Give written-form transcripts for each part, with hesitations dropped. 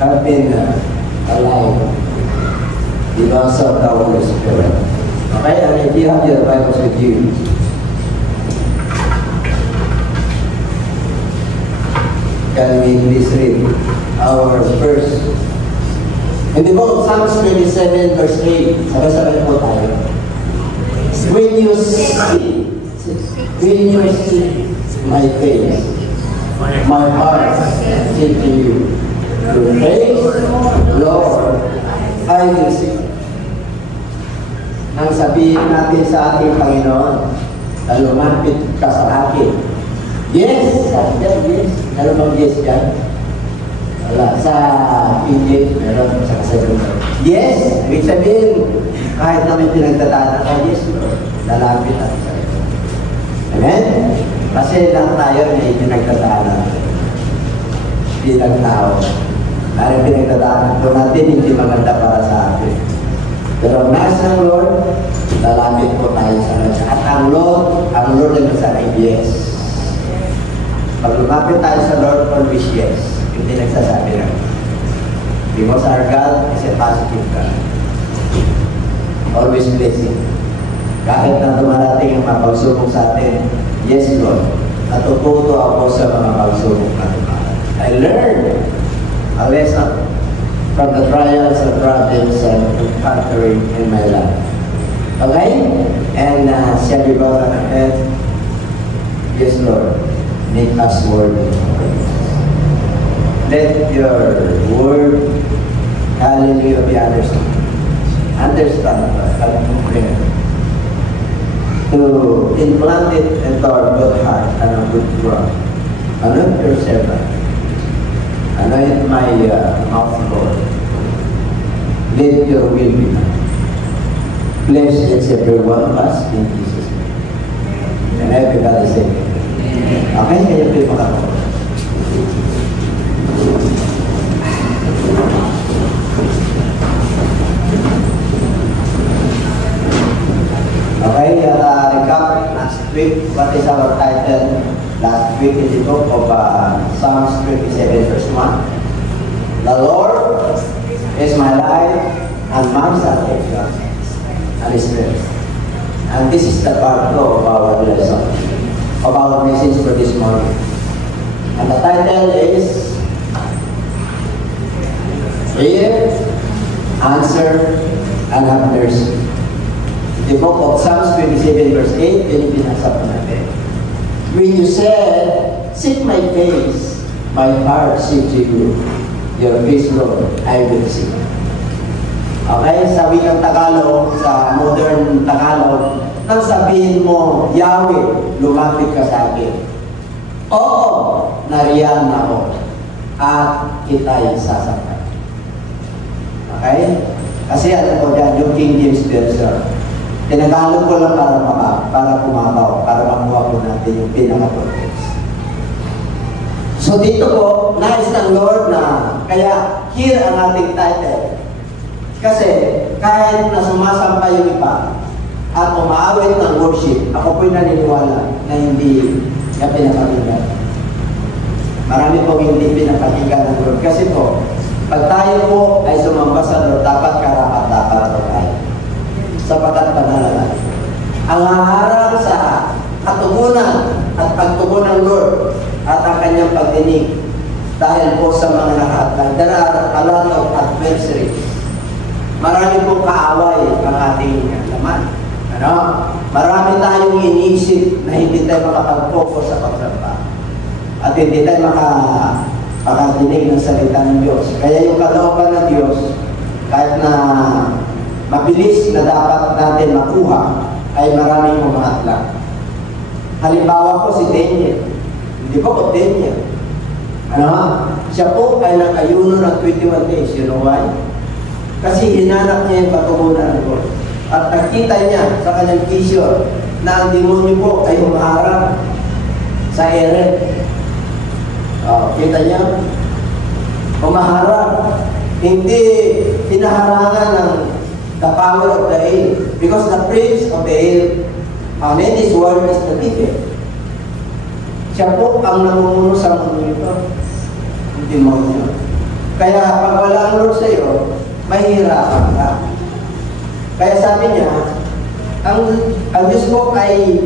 have been alive because of the Holy Spirit. Okay, and if you have your Bibles with you, can we please read our verse? In the book of Psalms 27 verse 8, sabay-sabay po tayo. When you see my face, my heart said to you, your face, Lord, I will see. Nang sabihin natin sa ating Panginoon, na lumapit ka sa akin. Yes! Yes! Ano bang yes yan? Wala. Sa English, meron sa kasagot. Yes! Ibig sabihin, kahit namin pinagdadaanan ka, yes, Lord. Lalapit natin sa ito. Amen? Kasi lang tayo na pinagdadaanan. Bilang tao. Dahil pinagdadaanan po natin, hindi maganda para sa atin. Pero ang nais ng Lord, lalapit po tayo sa Lord. At ang Lord ay masabi, yes. Pag lumapit tayo sa Lord, always yes. Hindi nagsasabi lang. Because our God is a positive God. Always blessing. Kahit na dumarating ang mga pagsubok sa atin, yes Lord, natututo ako sa mga pagsubok na dumarating. I learned a lesson from the trials and problems and encountering in my life. Okay? And shall we bow our head? Yes Lord, make us worthy. Let your word, hallelujah, be understood. Understand prayer. To implant it into our good heart and a good ground. Anoint your servant. Anoint my mouth, Lord. Let your will be done. Bless every one of us in Jesus' name. And everybody say, okay, kaya kayo makakot. Okay, recap last week. What is our title? Last week in the book of Psalms 27 verse 1. The Lord is my life and my salvation and His strength. And this is the part 2 of our lesson, of our message for this morning. And the title is Hear, Answer, and Have Mercy. The book of Psalms 27 verse 8, yun binasa po natin. When you said, seek my face, my heart said to you, your face, Lord, I will seek. Okay, sa wikang Tagalog, sa modern Tagalog, nang sabihin mo, Yahweh, lumapit ka sa akin. Oo, nariyan ako, at kita'y sasakay. Okay? Kasi ano po dyan, yung King James Version, tinagalog ko lang para pumabaw, para makuha po natin yung pinaka-context. So dito po, nais ng Lord na, kaya here ang ating title. Kasi kahit na sumasampay yung iba at umaawit ng worship, ako po'y naniniwala na hindi niya pinapakinggan. Marami pong hindi pinapakinggan ng Lord. Kasi po, pag tayo po ay sumamba sa Lord, dapat karapat-dapat po tayo. Sapagat pananalan. Ang haharang sa katugunan at pagtugon ng Lord at ang kanyang pagdinig dahil po sa mga nakahatag. There are a lot of adversaries. Marami pong kaaway ang ating laman. Ano? Marami tayong inisip na hindi tayo makapag-focus sa pagsamba. At hindi tayo makadinig ng salita ng Diyos. Kaya yung kalooban ng Diyos, kahit na mabilis na dapat natin makuha, ay maraming umaatlang. Halimbawa po si Daniel. Hindi po ko Daniel. Ano? Siya po ay nakayuno ng 21 days. You know why? Kasi hinanap niya yung patugunan ng Lord. At nakita niya sa kanyang vision na ang demonyo po ay humaharap sa ere. Kita niya? Humaharap. Hindi hinaharangan ng the power of the air. Because the prince of the air, his word is the devil. Siya po ang namumuno sa mundo ito. Ang demonyo. Kaya pag wala ang Lord sa'yo, mahihirapan ka. Kaya sabi niya, ang Diyos mo ay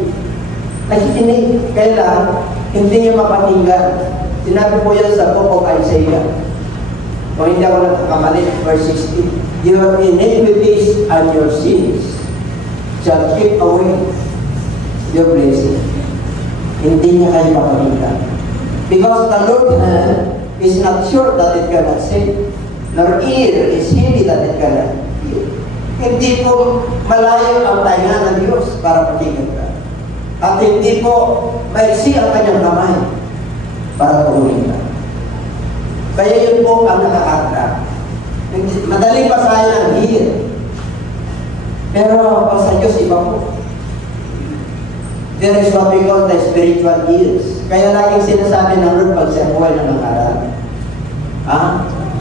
nakikinig. Kaya lang, hindi niya mapakinggan. Sinabi po yan sa book of Isaiah. Kung hindi ako nagkakamali, verse 16. Your iniquities and your sins shall keep away your blessing. Hindi niya kayo mapakinggan. Because the Lord is not sure that it cannot save, nor ear is heavy that it cannot hear. Hindi po malayo ang tainga ng Diyos para pakinggan ka. At hindi po maiksi ang kanyang kamay para turunin ka. Kaya yun po ang nakakata. Madaling basahin ang hear. Pero pag sa Diyos, iba po. There is what we call the spiritual ears. Kaya laging sinasabi ng Lord pag siya buhay na nangaral.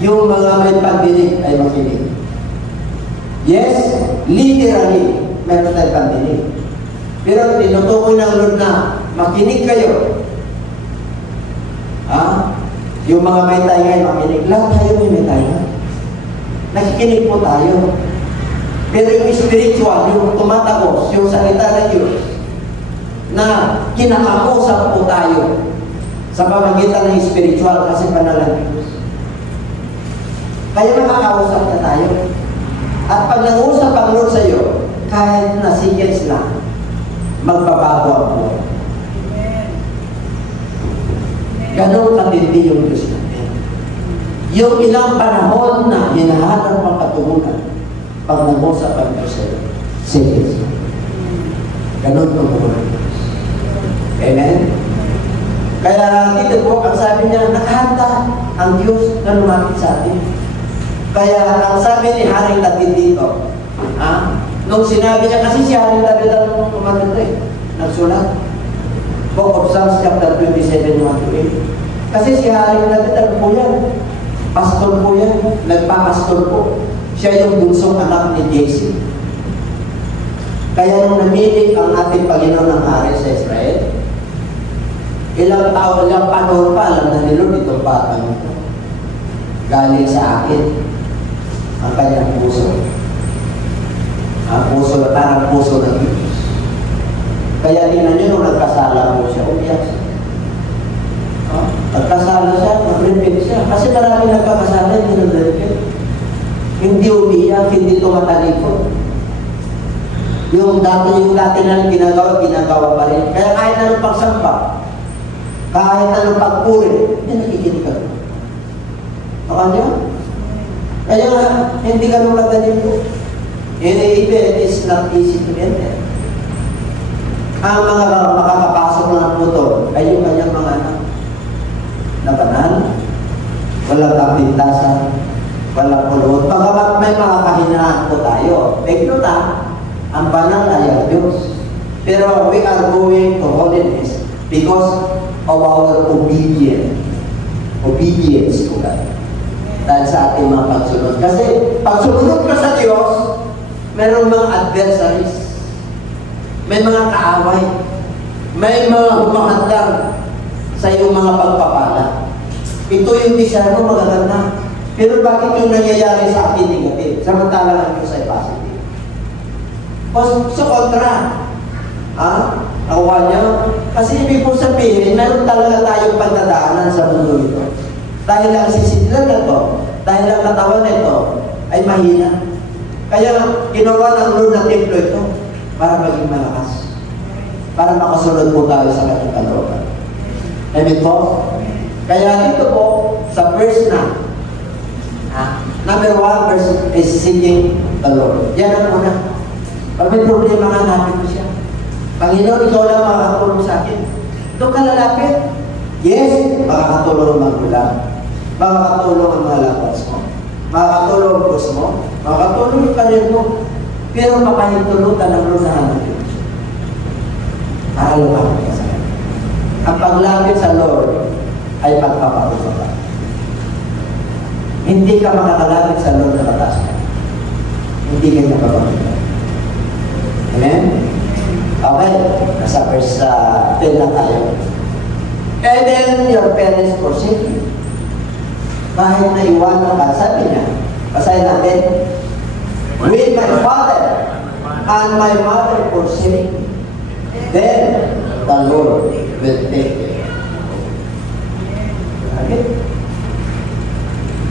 Yung mga may pandinig ay makinig. Yes, literally, meron tayong pandinig. Pero tinutukoy ng Lord na makinig kayo. Yung mga may tayo ay makinig. Lahat tayo may tayo. Nakikinig po tayo. Pero yung spiritual, yung tumatagos, yung salita ng Diyos, na kinakausap po tayo sa pamagitan ng spiritual kasi banal ng Diyos. Kaya makakausap na tayo. At pag nag-usap ang Lord sa iyo, kahit na seconds lang, magbabago ang buhay. Ganon katindi yung Diyos natin. Yung ilang panahon na hinahanap ang katugunan, pag nag-usap ang Diyos sa iyo, seconds lang. Ganon ang buhay. Amen? Kaya dito po, ang sabi niya, nakahanda ang Diyos na lumapit sa atin. Kaya ang sabi ni Haring David dito, nung sinabi niya, kasi si Haring David ang maganda nagsulat. Book of Psalms chapter 27, 1-8. Kasi si Haring David, ano po yan? Pastor po yan. Nagpapastor po. Siya yung bunsong anak ni Jesse. Kaya nung namili ang ating Panginoon ng hari sa Israel, ilang panahon pa, alam na ni Lord itong batang ito. Galing sa akin ang kanyang puso. Ang puso, parang puso ng Diyos. Kaya tingnan nyo nung nagkasala po siya, umiyak siya. Nagkasala siya, nag-repent siya. Kasi marami nagkakasala, hindi nag-repent. Hindi umiyak, hindi tumatalikod. Yung dati na ginagawa pa rin. Kaya kahit anong pagsamba, kahit anong pagpuri, hindi nakikinig ka. Baka niyo? Kaya hindi ka nung nagdanin po. It is not easy to enter. Ang mga makakapasok ng puto ay yung kanyang mga anak na banal, walang kapintasan, walang pulot. Pagkamat may mga kahinaan po tayo, pagkita, ang banal ay ang Diyos. Pero we are going to holiness because of our obedience to God. Dahil sa ating mga pagsunod. Kasi pag sumunod ka sa Diyos, mayroong mga adversaries, may mga kaaway, may mga humahadlang sa iyong mga pagpapala. Ito yung desire mo, magaganda. Pero bakit yung nangyayari sa akin negative? Samantala ang Diyos ay positive. So kontra. Awa niya. Kasi ibig po sabihin, meron talaga tayong pagdadaanan sa mundo ito. Dahil ang sisidlan na ito, dahil ang katawan na ito, ay mahina. Kaya ginawa ng Lord na templo ito para maging malakas. Para makasunod po tayo sa kanyang kalooban. Amen po? Kaya dito po, sa verse na, number 1 verse is seeking the Lord. Yan ang una. Pag may problema nga, hanapin mo siya. Panginoon, ikaw lang makakatulong sa akin. Doon ka lalapit. Yes, makakatulong ang magulang. Makakatulong ang mga lapas mo. Makakatulong ang boss mo. Makakatulong yung karir mo. Pero makahintulong ka ng Lord na hanapin. Lumapit ka sa kanya. Ang paglapit sa Lord ay pagpapakulo. Hindi ka makakalapit sa Lord na batas ka. Hindi ka niya papakita. Amen? Okay, nasa verse 10 na tayo. And then your parents forsake you. Kahit na iwanan ka, sabi niya, basahin natin, when my father and my mother forsake me, then the Lord will take care. Okay?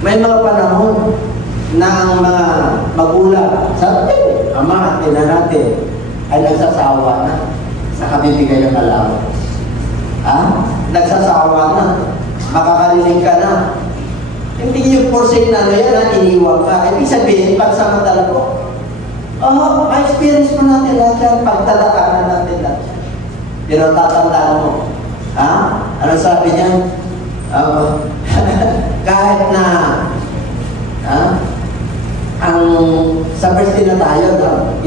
May mga panahon na ang mga magulang, sabi ama at ina natin, ay nagsasawa na sa kabibigay ng allowance. Nagsasawa na, makakalilig ka na. Hindi yung forsake na yan na iniwan ka. Ibig sabihin, pagsamantala ko, ma-experience mo natin lahat yan, pagtalakanan natin lahat. Pero tatandaan mo, ano sabi niya? Kahit na, ang sa verse 10 na tayo,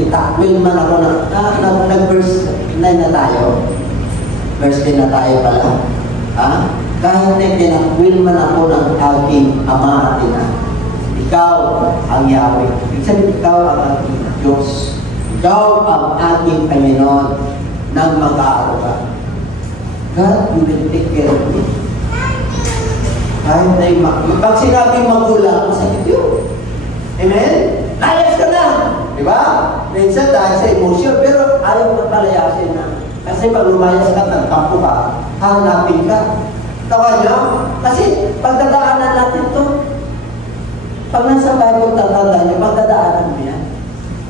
itakwil man ako nag-verse 9 na tayo. Verse 10 na tayo pala. Kahit na tinakwil man ako ng aking ama at ina, ikaw ang Yahweh. Ibig sabihin, ikaw ang aking Diyos. Ikaw ang aking Panginoon ng mag-aaruga. God, you will take care of me. Kahit na pag sinabing magulang, masakit yun. Amen? Layas ka na! Diba? Minsan dahil sa emotion, pero ayaw na palayasin na. Kasi pag lumayas ka, nagtampo ka, hanapin ka. Tawa nyo? Kasi pagdadaanan natin to. Pag nasa Bible, tatanda nyo, pagdadaanan mo yan.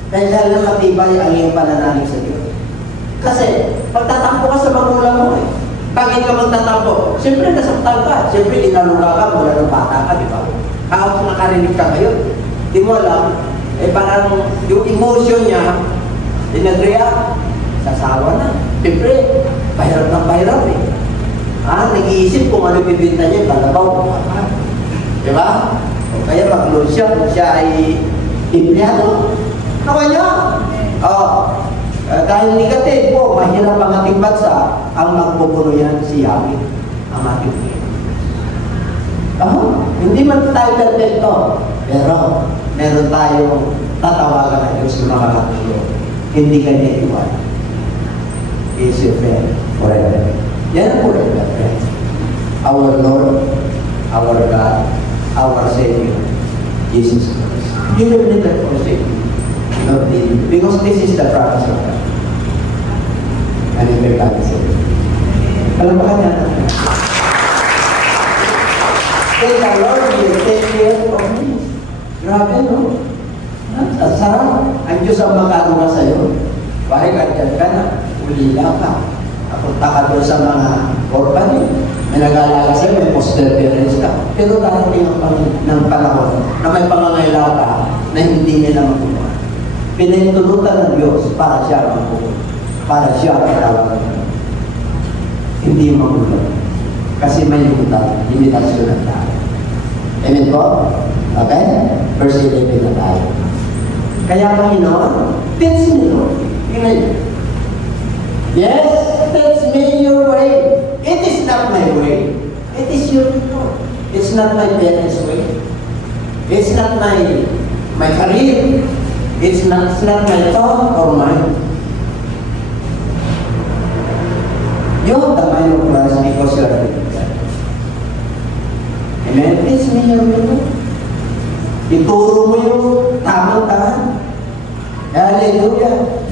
Kaya lang matibay ang iyong pananalig sa Diyos. Kasi, pagtatampo ka sa magulang mo eh. Pag hindi ka magtatampo, siyempre nasaktan ka. Siyempre, inaluga ka, mula ng bata ka, di ba? Kahit nakarinig ka ngayon, di mo alam, parang yung emotion niya, dinagreact, sasawa na. Siyempre, pahirap ng pahirap eh. Nag-iisip kung ano bibinta niya, kalabaw, di ba? O kaya mag-load siya, kung siya ay empleyado. Nawa niya? Dahil negative po, mahirap ang ating bansa, ang magpupuno yan si Yahweh, ang ating hindi man tayo perfecto, pero meron tayong tatawagan ng Diyos na makakatulong. Hindi ka niya iwan. He is your friend forever. Yan ang forever friend. Our Lord, our God, our Savior, Jesus Christ. He will never forsake you. Because this is the promise of God. And in the God is it. Alam ba niya natin? Say the Lord will take care of me. Grabe, no? At sarap. Ang Diyos ang mag-aaruga sa'yo. Bakit kandyan ka na? Ulila ka. Napunta ka doon sa mga orphan. May nag-aalaga sa'yo, may foster parents ka. Pero darating ng panahon na may pangangailangan ka na hindi nila makuha. Pinahintulutan ng Diyos para siya makuha. Para siya kailangan. Hindi magulang. Kasi may limitasyon na tayo. Amen po? Okay? Verse 11 na tayo. Kaya Panginoon, teach me, Lord. Amen. Yes, teach me your way. It is not my way. It is your way. It's not my parents' way. It's not my career. It's not my thought or mind. You have the mind of Christ because you are with God. Amen? Teach me your way. Ituro mo yung tamang-tahan. Hallelujah.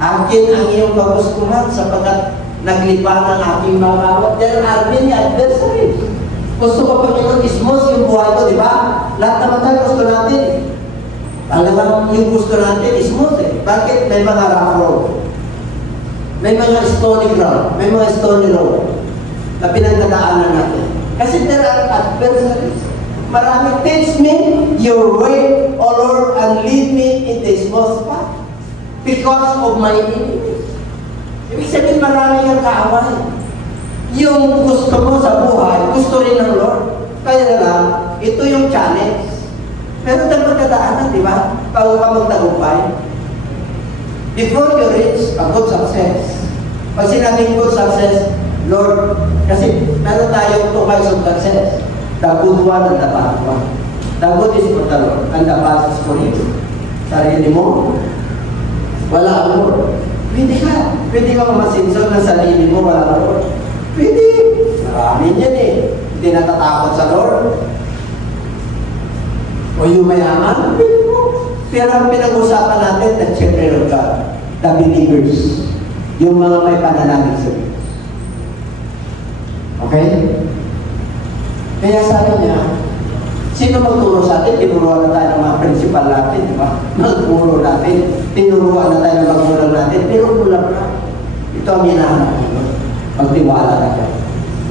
Akin ang iyong kagustuhan sapagkat naglipa ng aking mga awat. There are many adversaries. Gusto ko Panginoon, ismos yung buhay ko, di ba? Lahat naman tayo gusto natin. Talagang yung gusto natin, ismos eh. Bakit? May mga rough road. May mga stony ground. May mga stony road na pinagdadaanan natin. Kasi there are adversaries. Marami, teach me your way, O Lord, and lead me in the smooth path because of my enemies. Ibig sabihin, marami ang kaaway. Yung gusto mo sa buhay, gusto rin ng Lord. Kaya lang, ito yung challenge. Pero dapat magdadaanan, di ba? Bago ka magtagumpay. Before you reach a good success, pag sinabing good success, Lord, kasi meron tayong two kinds of success. The good one and the bad one. The good is for the Lord, and the bad is for you. Sarili mo, wala ang Lord. Pwede ka mamasinson na sarili mo, wala ang Lord. Pwede. Marami yan eh. Hindi natatakot sa Lord. O yung mayaman, pwede mo. Pero ang pinag-usapan natin, the children of God, the believers, yung mga may panalangin sa Diyos. Okay? Kaya sabi niya, sino magturo sa atin? Tinuruan na tayo ng mga principal natin, di ba? Magturo natin. Tinuruan na tayo ng magulang natin. Pero kulang na. Ito ang hinahanap mo. Magtiwala ka siya.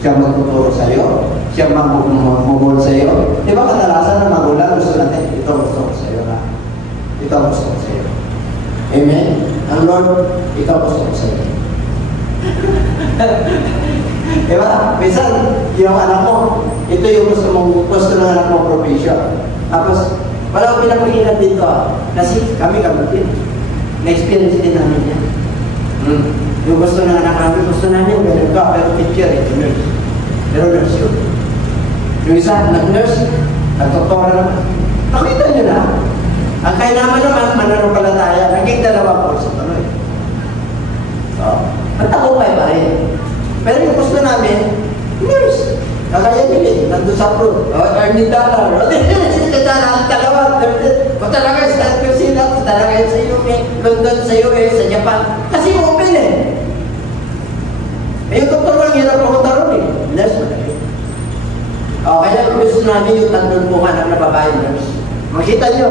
Siya magtuturo sa iyo. Siya magmumul sa iyo. Di ba kadalasan ng magulang gusto natin, ito gusto ko sa iyo na. Ito gusto ko sa iyo. Amen? Ang Lord, ito gusto ko sa iyo. Diba? Minsan, yung anak mo, ito yung gusto ng anak mo profession. Tapos, wala akong pinapagilan dito. Kasi kami din. Na-experience din namin yan. Yung gusto ng anak namin, gusto namin, ganun ka, pero teacher, nurse. Pero nurse yun. Yung isa, nag-nurse, nag-doktora naman. Nakita nyo na. Ang kaya naman, mananampalataya, naging dalawang kurso tuloy. At ako pa rin. Pero yung gusto namin, nurse. Kagaya nila, nandun sa fruit. Earning dollar. Ang talawa. O talaga sa Kusina, talaga sa UK, London sa US, sa Japan. Kasi open eh. Eh yung doktor lang hirap pumunta ron eh. Nurse mo tayo. Kaya yung gusto namin yung tandun po anak na babae nurse. Makita nyo,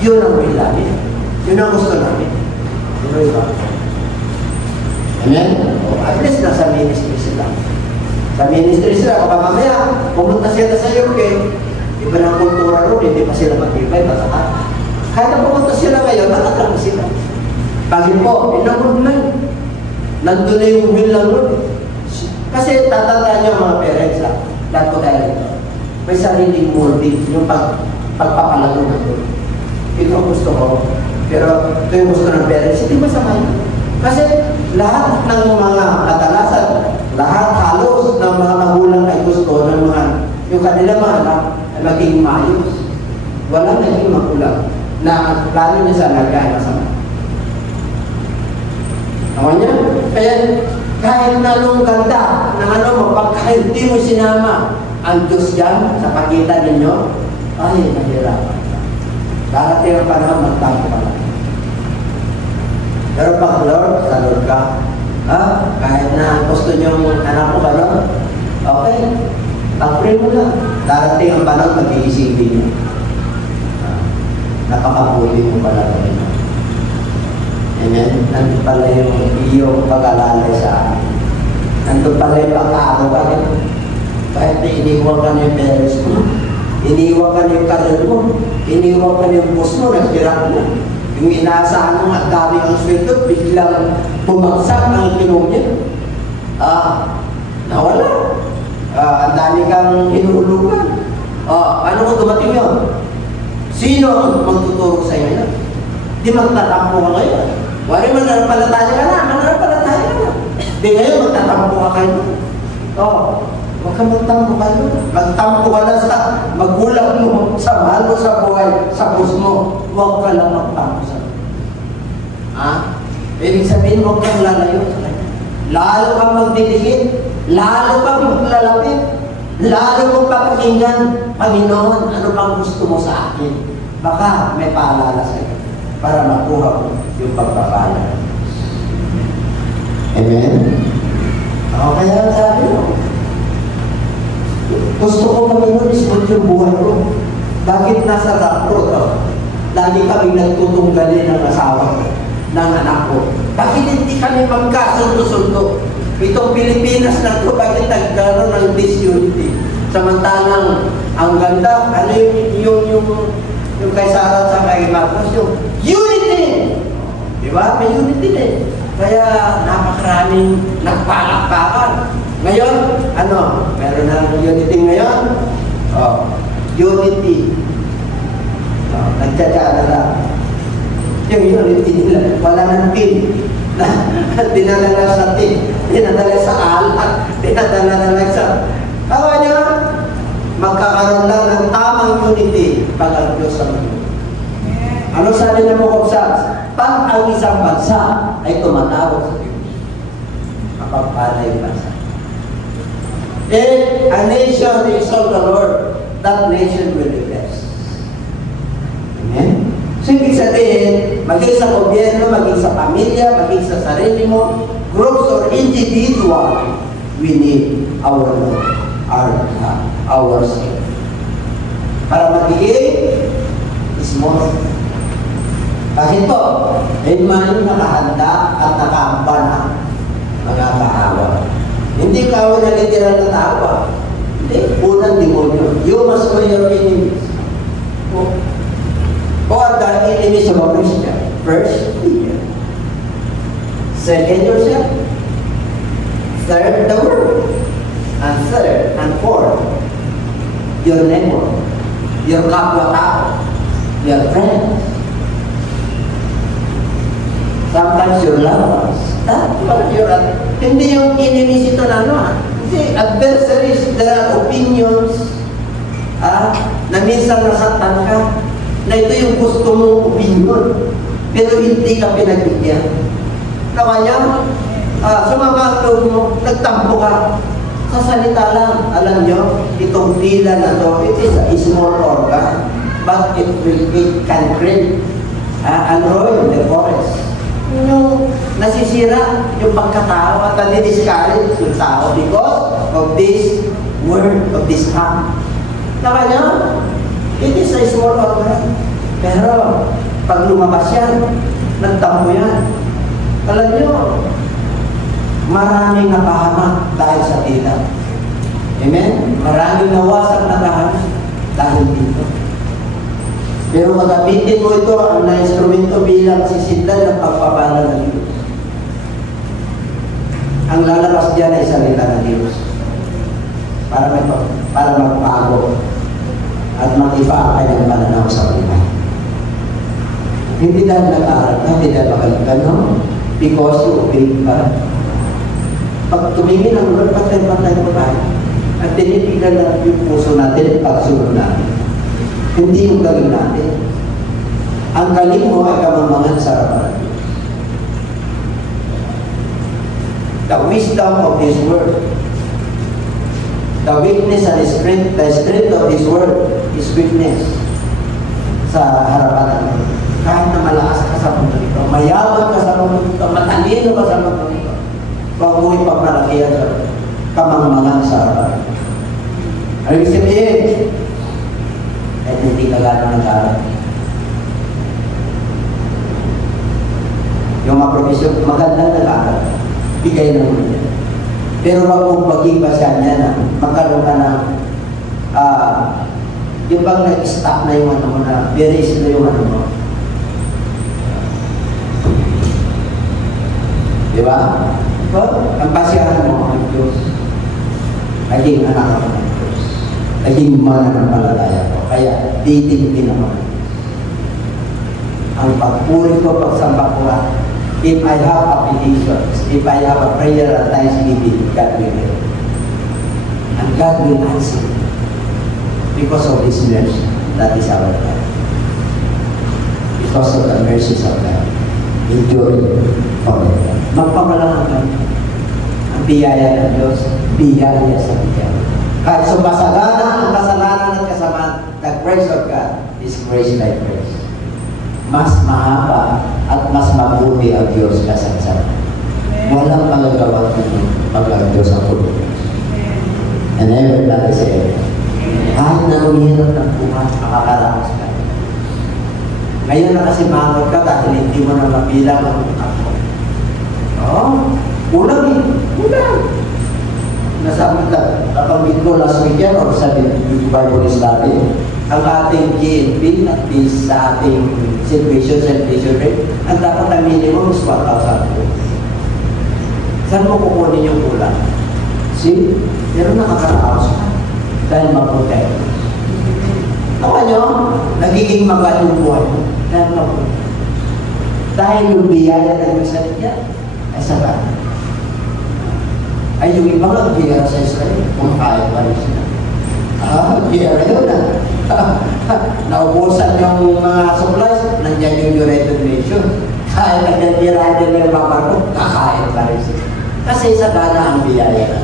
yun ang will namin. Yun ang gusto namin. Yun ang iba. Amen? At least nasa ministry sila. Sa ministry sila, kapag mamaya, pumunta sila sa UK, iba ng kultura ron, hindi pa sila matibay, masakat. Kahit na pumunta sila ngayon, nakatang sila. Pagin po, inamod na. Nandun na yung will lang ron. Kasi tatandaan niyo mga parents, lahat po tayo ito. May sariling molding, yung pagpapalago na ito. Ito ang gusto ko. Pero ito yung gusto ng parents, hindi masama yun. Kasi lahat ng mga kadalasan, lahat halos ng mga magulang ay gusto ng mga, yung kanila mga anak ay maging maayos. Walang naging magulang na plano niya sa nagkaya masama. Ako niya? Kaya kahit na anong ganda ng ano mo, pagka hindi mo sinama ang Diyos dyan sa pagitan ninyo, ay nahirapan ka. Darating ang panahon, magtago ka lang. Pero pag Lord, sa Lord ka, kahit na gusto nyo anak mo ka lang, okay, pag-pray mo lang. Darating ang panahon, mag-iisipin nyo. Napakabuli mo pala rin. Amen? Nandun pala yung iyong pag-alalay sa akin. Nandun pala yung pag-aaral. Kahit na iniwan ka na yung parents mo, iniwan ka na yung karir mo, iniwan ka na yung boss mo, nagsirak mo. Yung inaasahan mo at dami ang sweldo, biglang bumagsak ang kinuha niya. Nawala. Ang dami kang hinulugan. Ano kung dumating yun? Sino ang magtuturo sa iyo? Di magtatampo ka ngayon. Wari mananampalataya ka na, mananampalataya ka na. Di ngayon magtatampo ka kayo. Huwag ka magtampo kayo. Magtampo ka na sa magulang mo, sa mahal mo sa buhay, sa bus mo. Huwag ka lang magtampo sa ibig sabihin, huwag kang lalayo sa kanya. Lalo kang magdidikit, lalo kang maglalapit, lalo kang papakinggan, Panginoon, ano bang gusto mo sa akin? Baka may paalala sa iyo para makuha mo yung pagpapala. Amen? Kaya sabi mo, gusto ko Panginoon ismot yung buhay ko. Bakit nasa rock road? Lagi kami nagtutunggali ng asawa ko, ng anak ko. Bakit hindi kami magkasundo-sundo? Itong Pilipinas na ito, bakit nagkaroon ng disunity? Samantalang ang ganda, ano yung kay Sarah sa kay Marcos, yung unity! Di ba? May unity din. Kaya napakaraming nagpalakpakan. Ngayon, meron na unity ngayon? Unity. Nagtsatsa na lang. Yung unity nila, wala ng tin. Dinala na sa tin. Dinadala sa alat. Dinadala na lang sa... Kawa niya, magkakaroon lang ng tamang unity pag ang Diyos sa mundo. Ano sabi ng Book of Psalms? Pag ang isang bansa ay tumatawag sa Diyos, mapagpala yung bansa. If a nation exalt the Lord, that nation will be blessed. So, ibig sabihin, maging sa gobyerno, maging sa pamilya, maging sa sarili mo, groups or individual, we need ourselves. Para magiging smooth. Bakit po? Dahil man nakahanda at nakaamba na mga kaawa. Hindi ka na literal na taawa. Hindi, unang demonyo. You must know your enemies. Who are the enemies of a Christian? First, Peter. Second, yourself. Third, the world. And third, and fourth, your neighbor, your kapwa-tao, your friends. Sometimes your loved ones. Hindi yung enemies ito na Hindi, adversaries, there are opinions na minsan nasaktan ka, na ito yung gusto mong opinion, pero hindi ka pinagbigyan. Nawa niya, sumama ang loob mo, nagtampo ka, sa salita lang, alam nyo, itong dila na to, it is a small organ, but it can create and ruin the forest. Yung nasisira yung pagkatao at nadi-discourage yung tao because of this word, of this tongue. Nawa niya, it is a small organ. Pero, pag lumabas yan, nagtampo yan. Alam nyo, maraming napahamak dahil sa tila. Amen? Maraming nawasak na dahil dito. Pero magabitin mo ito ang na-instrumento bilang sisindan ng pagpapala ng Diyos. Ang lalabas diyan ay salita ng Diyos. Para magpago at mag-iba ang kanyang pananaw sa buhay. Hindi dahil nag-aaral ka, hindi dahil magaling ka, no? Because you obey ka. Pag tumingin ang Lord, patay-patay po tayo. At tinitignan na yung puso natin, pagsunod natin. Hindi yung galing natin. Ang galing mo ay kamamangan sa harapan. The wisdom of this word, the weakness and the strength of this word is weakness sa harapan natin. Kahit na malakas ka sa mundo nito, mayaman ka sa mundo nito, matalino ka sa mundo nito, huwag mo ipagmalakihan sa kamangmangan sa harapan. Ano yung sabihin? At hindi ka gano'n nag-aaral. Yung mga profesyon, magandang nag-aaral. Bigay naman yan. Pero wag mong pag-ibasan yan na magkaroon ka ng yung bang nag-stop na yung ano mo na, beres na yung ano mo. Di ba? Well, ang basihan mo ang Diyos. Naging anak ako ng Diyos. Naging mananampalataya ko. Kaya, titigin naman. Ang pagpuri ko, pagsamba ko, if I have applications, if I have a prayer and thanksgiving, God will hear. And God will answer. Because of His mercy. That is our God. Because of the mercies of God. Enduring forever. Magpamalangan ka. Ang biyaya ng Diyos, biyaya sa biyaya. Kahit sumasagana ang kasalanan at kasamaan, the grace of God is grace like grace. Mas mahaba at mas mabuti ang Diyos kasansan. Walang magagawa ng pag-ang Diyos ang pulong. And everybody say, kahit na lumihirap ng buhat, makakaraos ka. Ngayon na kasi mangot ka dahil hindi mo na mabilang ang ako. Ulang eh. Ulang. Nasabi ka, napanggit ko last weekend or sa Bible study, ang ating GNP at sa ating salvation rate, ang dapat ang minimum is 1,000 po. Saan mo kukunin yung ulang? See? Pero nakakaraos ka dahil mag-protect. Tawa nyo, nagiging magaan yung buhay mo dahil mag-protect. Dahil yung biyaya na yung salita, ay sabat. Ay yung ibang nagbiyara sa Israel, kumakain pa rin sila. Biyara yun naubusan yung mga supplies, nandiyan yung United Nations. Kaya nagdadira din yung mga barko, kakain pa rin sila. Kasi sagana ang biyaya na.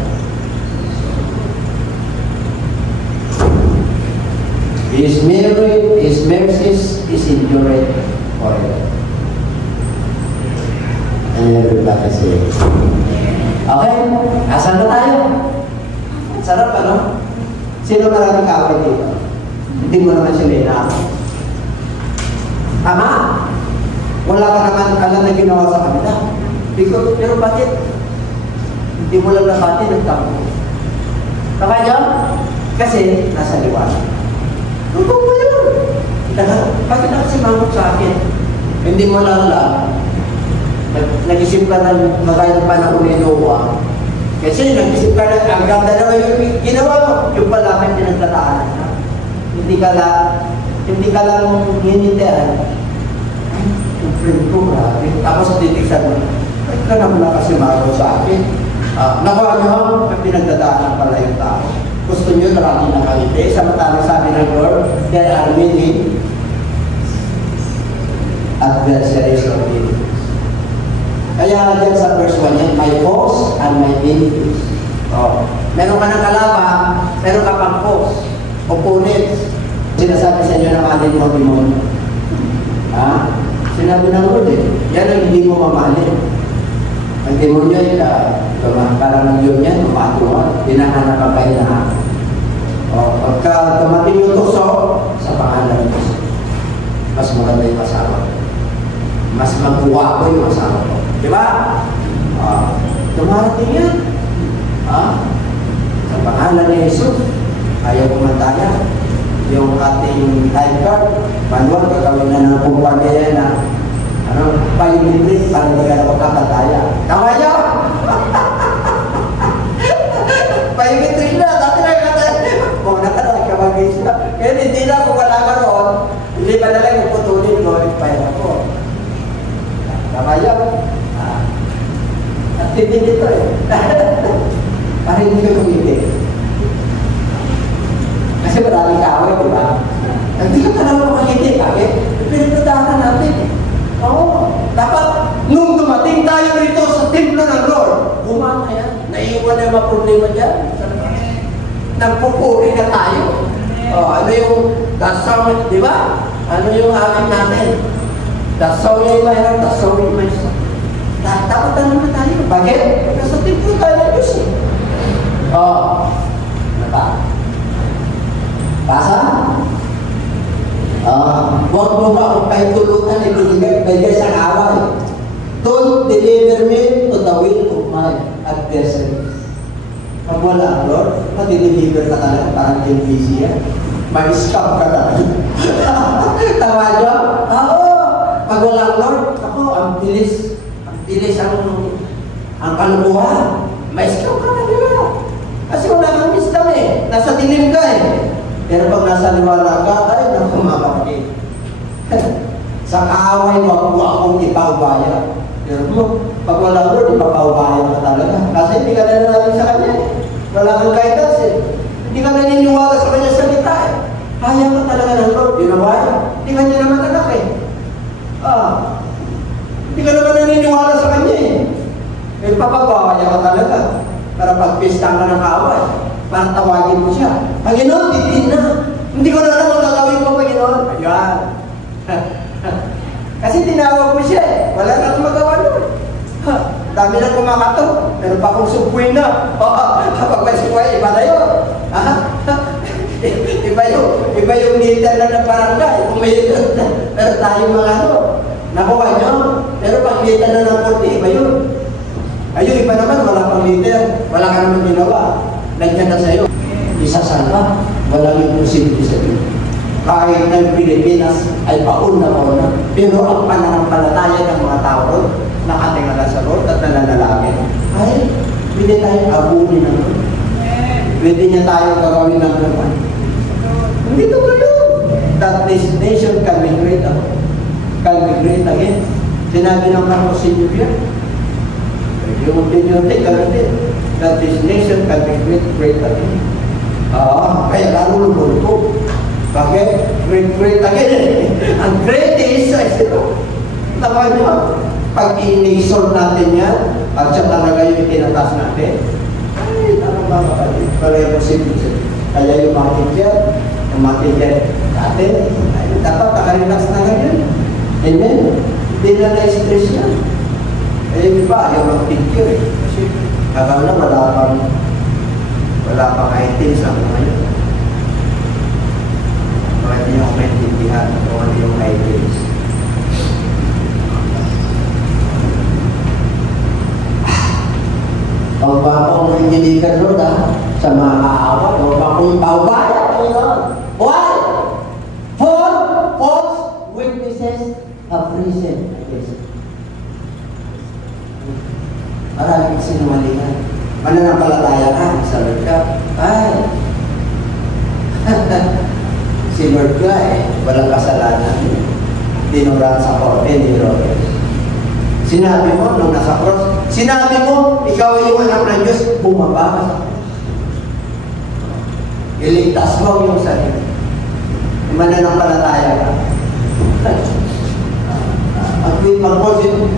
His memory mercies is endured forever. And everybody say, okay, asan na tayo? Sarap, ano? Sino maraming kaaway dito? Hindi mo naman sila inaaway. Tama? Wala ka naman alam na ginawa sa kanila. Pero bakit? Hindi mo lang nabati ng tao. Tama niyo? Kasi nasa liwanag. Totoo mo yun. Bakit nakasimangot sa akin? Hindi mo lang nag-isip ka ng magayang panahon ni Noah. Kasi nag-isip ka na, ang ganda naman yung ginawa mo. Yung pala may pinagtataanan ka. Hindi ka lang hinindihan. Ay, yung friend ko, grabe. Tapos titigsan mo, ay ka naman nakasimangot sa akin. Nakuha niyo, may pinagtataanan pala yung tao. Gusto niyo narami na kalite. Samantalang sabi ng Lord, there are many adversaries of me. Kaya dyan sa verse 1 yan, my foes and my enemies. Meron ka ng kalaban, meron ka pang foes, opponents. Sinasabi sa inyo ng atin mo, demonyo. Sinabi ng Lord yan ang hindi mo mamahalin. Ang demonyo ay parang yun yan, mapatuwa, dinahanap ang kayo na. Pagka tumating yung tukso, sa pangalan ng Diyos, mas maganda yung asawa. Mas magkuha ko yung asawa ko. Diba? Tumarating yan. Sa pangalan ni Jesus, ayaw kumantaya. Yung ating time card, manual, gagawin na ng kumpanya yan na palimitris para hindi ka na magkakataya. Tama niyo? Palimitris na, dati na kataya. Kung nakalag ka mag-is na. Kaya hindi na kung wala ka roon, hindi pa na lang putunin ko, expire ako. Tama niyo? At hindi dito Parang hindi ka kumiti. Kasi maraming kaaway, di ba? Hindi ka talaga makakiti. Bakit? Pinagdadaanan natin. Dapat nung dumating tayo rito sa templo ng Lord, gumana yan. Naiiwan na yung mga problema dyan. Nagpupuri na tayo. Ano yung dasaw, di ba? Ano yung amin natin? Dasaw yung mahirap, dasaw yung mahirap. Dapat na tayo. Bakit? Nasa templo tayo ng Diyos. Basa? Huwag mo ba kung kayo tulutan, ibigay sa away. Don't deliver me to the will of my adversaries. Pag wala ang Lord, madideliver ka talaga, parang NBC yan. May scam ka talaga. Tama nyo? Pag wala ang Lord, ako, ang bilis ang kalukuhan. May scam ka talaga. Kasi wala kang wisdom nasa dilim ka Pero pag nasa liwanag ka, ay, naku mga kapatid. Sa kaaway mo, huwag akong ipaubaya. Pero pag wala Lord, ipapaubaya ka talaga. Kasi hindi ka nananalig sa Kanya. Wala kang guidance Hindi ka naniniwala sa Kanya salita Kaya ka talaga ng Lord. You know why? Hindi ka niya naman anak Hindi ka naman naniniwala sa Kanya Ipapabawaya ka talaga. Para pagpista ka ng kaaway. Para tawagin mo siya. Panginoon, titin na. Hindi ko na alam ang gagawin ko, Panginoon. Ayan. Kasi tinawag mo siya Wala na akong magawa nun. Dami na kumakato. Meron pa akong subuin na. Kapag may subuin, iba na yun. Iba yung leader na ng barangay. Kung may pero tayo mga nakuha nyo. Pero pag leader na ng korte, iba yun. Ayun, iba naman, wala pang leader. Wala ka naman ginawa. Nandiyan na sa'yo. Isasalba. Walang imposible sa iyo. Kahit ng Pilipinas ay pauna. Pero ang pananampalataya ng mga tao ron, nakatingala sa Lord at nananalangin. Ay, pwede tayong abunin ng Lord. Pwede niya tayong gagawin ng naman. Hindi ito ba yun? That this nation can be great again. Sinabi ng Marcos Senior yan. Yung opinion din, that this nation can be great again. Kaya lalo lumulto. Bakit? Great again. Ang great is, tama nyo, pag i-nation natin yan, at siya talaga yung itinatas natin, ay, tanong mga kapatid, pala yung posible. Kaya yung mga teacher natin, dapat Hindi na na-stress yan. Eh, iba, ayaw mag-picture eh. Kasi, akala na wala pang items ang mga yun. Bakit niyo ako maintindihan kung ano yung items? Huwag ba akong nangyilikan nun sa mga kaawat? Huwag ba akong paubaya, Panginoon? Why? For false witnesses have risen against. Maraming sinungalingan. Mananampalataya ka, sa Lord ka. Ay! Si Lord ka walang kasalanan. Tinuran sa korte ni Herodes. Sinabi mo, nung nasa cross, sinabi mo, ikaw ay yung anak ng Diyos, bumaba ka sa cross. Iligtas mo yung sarili. Mananampalataya ka. Mag-wait mag-cross yun,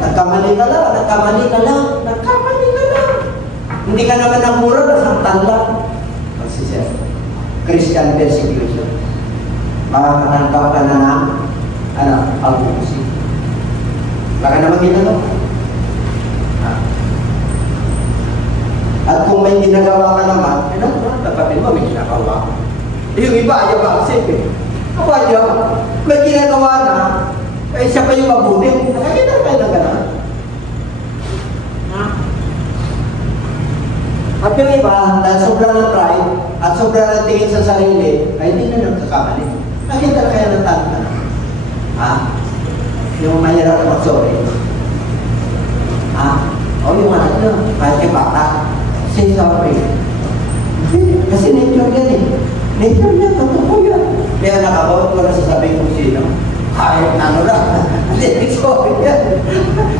nagkamali ka lang. Hindi ka naman nagmura, nasaktan lang. Magsisya. Christian persecution. Makakatangkap ka na ng pag-uusip. Baka naman ginagawa. At kung may ginagawa ka naman, tapapin mo, may ginagawa ka. Yung iba, ayaw ka accept eh. Ako ayaw. May ginagawa na, siya pa yung mabuti. Nakakita ka na gano'n. At yung iba, dahil sobrang ng pride at sobrang ng tingin sa sarili, ay hindi na nagkakamali. Nakita na kaya ng tanda na. Yung mahirap mag-sorry. O yung anak nyo, kahit yung bata, say sorry. Kasi nature yan eh. Nature yan, totoo yan. Kaya nakabawat ko na sasabihin kung sino. Kahit ano lang, hindi sorry yan.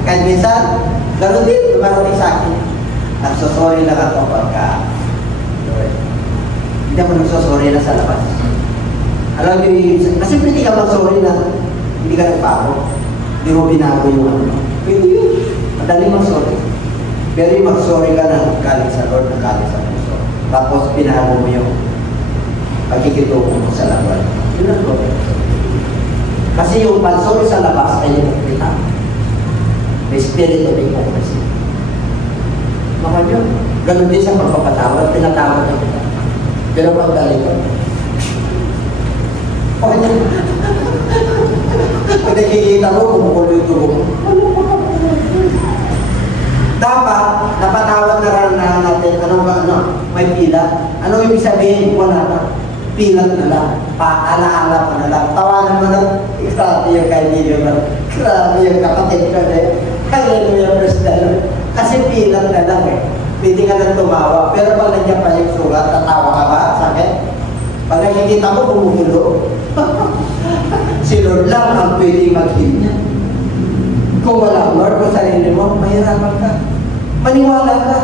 Kahit minsan, gano'n din, dumarating sa akin. Nagsosorry lang ako pagka hindi ako nagsosorry na sa labas. Alam niyo, kasi pwede ka mag-sorry na hindi ka nagbago. Hindi mo binago yung ano. Pwede yun. Madali mag-sorry. Pero yung mag-sorry ka na galing sa Lord, galing sa puso. Tapos binago mo yung pagkikitungo mo sa labas. Yun ang Lord. Kasi yung pag-sorry sa labas ay yung kita. May spirit of hypocrisy. Maka yun. Ganun din sa pagpapatawad, pinatawad niya kita. Pero pag galing ko, pag nakikita mo, kumukulo yung tubo mo. Dapat, napatawad na rin na natin, may pila. Ano ibig sabihin? Wala na. Pilat na lang. Paalaala pa na lang. Tawanan mo na, grabe yung kaibigan mo. Grabe yung kapatid ko na yun. Hallelujah, praise the Lord. Kasi pilat na lang eh. Pwede ka lang tumawa. Pero pag nandiyan pa yung sulat, tatawa ka ba? Sakit? Pag nakikita mo, bumugulo. Si Lord lang ang pwede mag-heal niya. Kung wala Lord, kung sarili mo, mahirapan ka. Maniwala ka.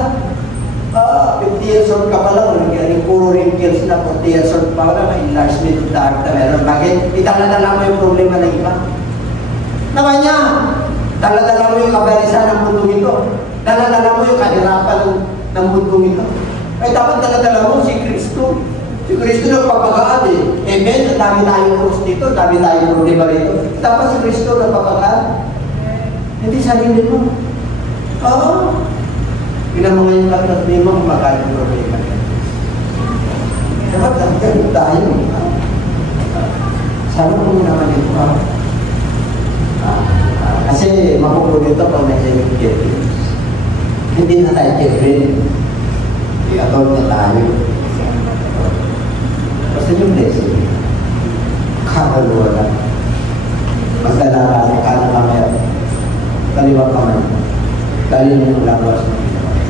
50 years old ka pa lang, puro wrinkles na, 40 years old pa lang, enlargement of the heart na meron. Bakit? Itala-dala mo yung problema ng iba. Naman niya, dala-dala mo yung kabarisan ng mundong ito. Dala-dala mo yung kahirapan ng mundong ito. Ay dapat dala-dala mo si Kristo. Si Kristo nagpapagaan eh. Amen? Dami tayong cross dito, dami tayong problema rito. Dapat si Kristo nagpapagaan. Hindi sarili mo. Oo. Pinang mga yung lahat na mo kung magkano yung problema. Dapat ganun tayo. Sana mo naman ito. Kasi makukulit ito pag nag-ibig Jeffrey. Hindi na tayo Jeffrey. I-atol na tayo. Basta yung blessing. Kakaluwa lang. Magdala ka na kamera. Kaliwa kamay. Dali na yung lawas ng Pinoy.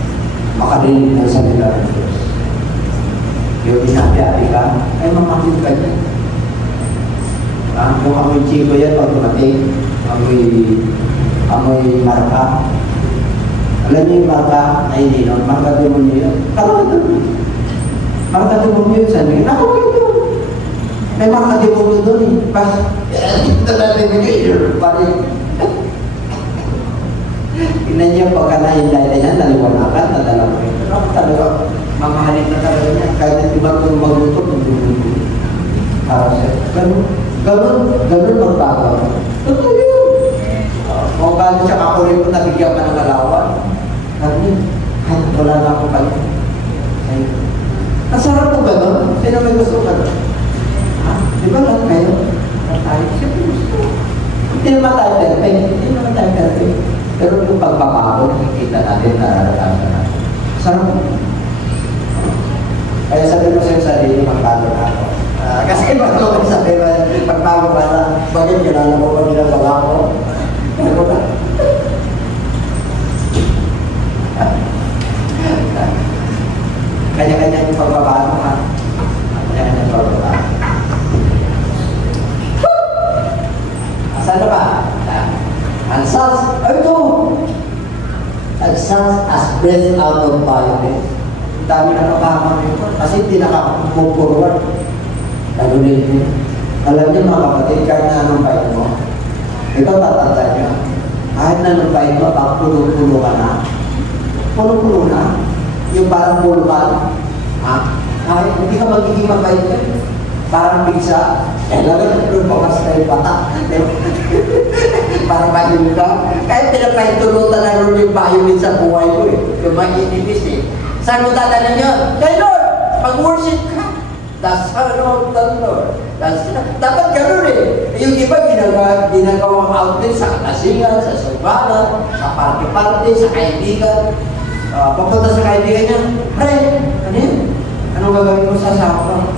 Makadinig ng salita ng Diyos. Yung inabi-abi ka, ay mamakit ka dyan. Kung amoy chiko yan, pag dumating, amoy marka. Alam niyo yung marka ay hindi nun, marka demonyo yun. Tama ito. Marka demonyo yun, sabi, naku ito. May marka demonyo doon eh. Pas, ito na navigation, balik. Tingnan niyo pagka nahinday niya, naliwanakan, nadala mo ito. Talaga, mamahalin na talaga niya. Kahit hindi ba kung magluto, magluto. Para siya. Ganun magbago. Totoo yun. Kung gaano siya kakulit ko, nabigyan ka ng alawan. Sabi wala na akong kayo. Ang sarap po gano'n? Sino may gusto gano'n? Di ba lahat kayo? Tayo? Siyempre gusto. Hindi naman tayo perfect. Pero yung pagbabago, nakikita natin, nararanasan natin. Sarap po. Kaya sabi ko sa'yo sarili, magbago na ako. Kasi ba't ko sabi ba, pagbago ba na, bakit kilala mo ba ginagawa ko? Ano ba? Kanya-kanya yung pagbabago ha. Kanya-kanya yung pagbabago. Asan na ba? And such, and such as breath out of violence. Ang dami na nakakamang ito. Kasi hindi nakakamove forward. Nagulit niyo. Alam niyo mga kapatid, kahit na anong bait mo, ikaw tatanda niyo. Kahit na anong bait mo, pag pulo-pulo ka na, pulo-pulo na, yung parang pulpan, kahit hindi ka magiging mabait ka, parang bigsa, lagay yung bakas na yung bata, parang bayo ka, kahit pinapahintulutan na rin yung bayo sa buhay ko yung mag-inibis Saan mo dadalhin yun? Kay Lord, mag-worship ka. The Son of the Lord. Dapat gano'n Yung iba ginagawang outlet sa kalasingan, sa subalan, sa party-party, sa kaibigan. Papunta sa kaibigan niya, pre, ano yun? Anong gagawin mo sa sapa?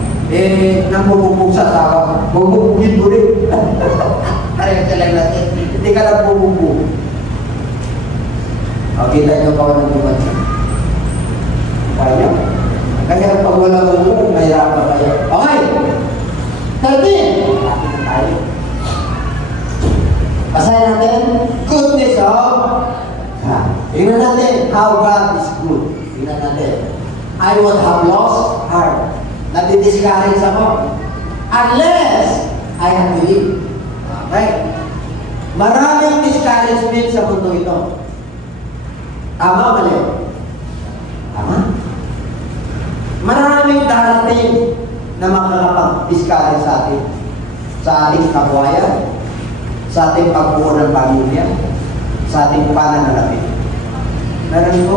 Nang bububog sa sapa, bububugin mo rin. Kaya talaga natin, hindi ka lang bububog. Kita niyo pa ng bumansa. Kaya? Kaya pag wala mo, mahirapan kayo. Okay! 13! Bakit na tayo? Basahin natin, goodness of God. Tingnan natin, how God is good. Tingnan natin. I would have lost heart. Nabidiscourage ako. Unless I have believed. Okay? Maraming discouragement sa mundo ito. Tama, mali? Tama? Maraming darating na makakapag-discourage sa atin. Sa ating kabuhayan, sa ating pagbuo ng pamilya, sa ating pananalapi. Meron ko?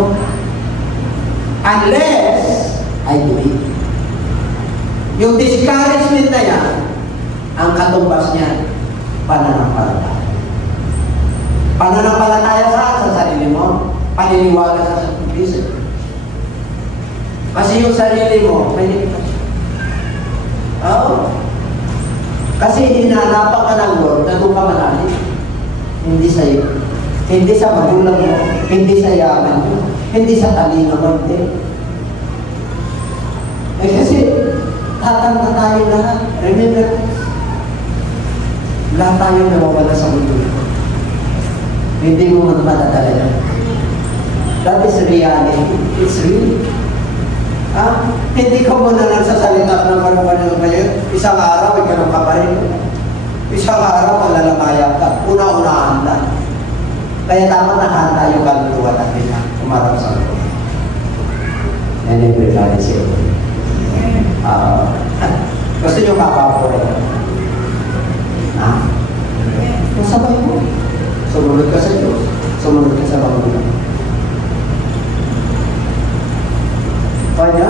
Unless I believe. Yung discouragement na yan, ang katumbas niya, pananampalataya. Pananampalataya sa sarili mo, paniniwala sa Kristo. Kasi yung sarili mo, may limitasyon. Oo. Kasi hinahanapan ka ng Lord na doon ka malalim. Hindi sa iyo. Hindi sa magulang mo. Hindi sa yaman mo. Hindi sa talino mo. Kasi tatanda tayo lahat. Remember, lahat tayo nawawala sa mundo. Hindi mo matatala yan. That is reality. It's real. Hindi ka muna nagsasalita ng ano-ano ngayon. Isang araw, ganun ka pa rin. Isang araw, malalamayan ka. Una-unahan lang. Kaya dapat nakahanda yung kaluluwa natin na umarap sa ito. And everybody say, gusto nyo kakapore? Masabay mo. Sumunod ka sa Diyos. Sumunod ka sa Panginoon. Kanya?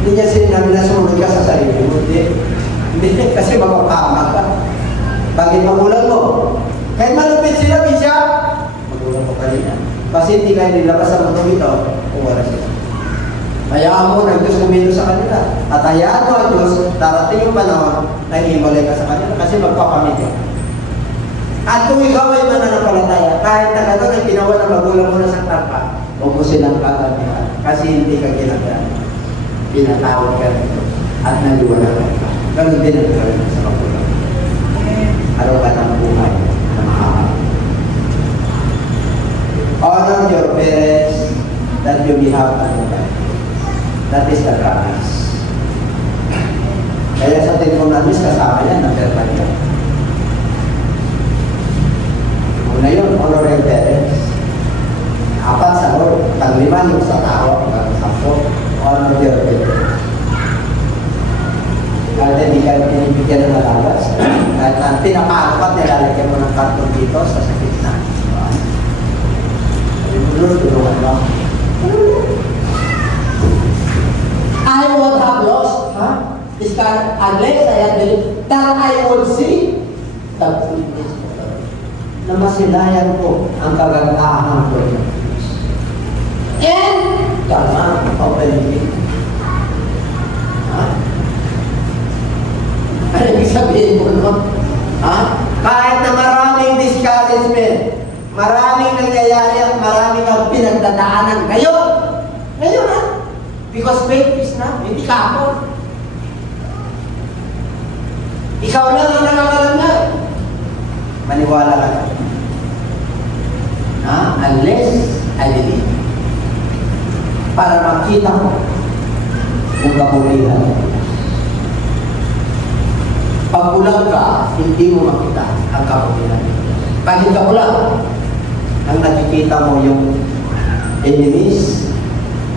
Hindi niya sinabi na sumunod ka sa sarili mo. Hindi. Kasi makakama ka. Bakit magulang mo? Kahit malupit sila, Bisha, magulang mo kanina. Kasi hindi kayo nilabas sa mundo ito, kung wala sila. Hayaan mo na Diyos kumilo sa kanila. At hayaan mo ang Diyos, darating yung panahon na hiwalay ka sa kanila kasi magpapamilya. At kung ikaw ay mananampalataya, kahit na gano'n ang ginawa ng magulang mo na sa tangka, huwag mo silang kagamihan kasi hindi ka ginagawa. Pinatawag ka nito at naliwala ka. Ganun din ang gawin sa magulang. Araw ka ng buhay na makakapag. Honor your parents that you have a new life. That is the promise. Kaya sa Ten kasama yan, number 1 yan. Una yun, honor your parents. 4 sa Lord, 5 yung sa tao, 10, honor your parents. Kahit hindi ka pinibigyan ng alawas, kahit pinapalo ka, nilalagyan mo ng karton dito sa sakit na. Tulungan mo. I would have lost, this car, unless I had believed that I would see the goodness of the Lord. Na masilayan ko ang kagandahan ko ng Diyos. And, kama, papaligid. Ano ibig sabihin mo, no? Kahit na maraming discouragement, maraming nangyayari at maraming ang pinagdadaanan ngayon. Ngayon, because faith is not, hindi ka ako. Ikaw lang ang nangangalangan. Maniwala ka na. Unless I believe. Para makita mo kung kapulihan. Pag bulag ka, hindi mo makita ang kapulihan. Pag hindi ka bulag, ang nakikita mo yung enemies,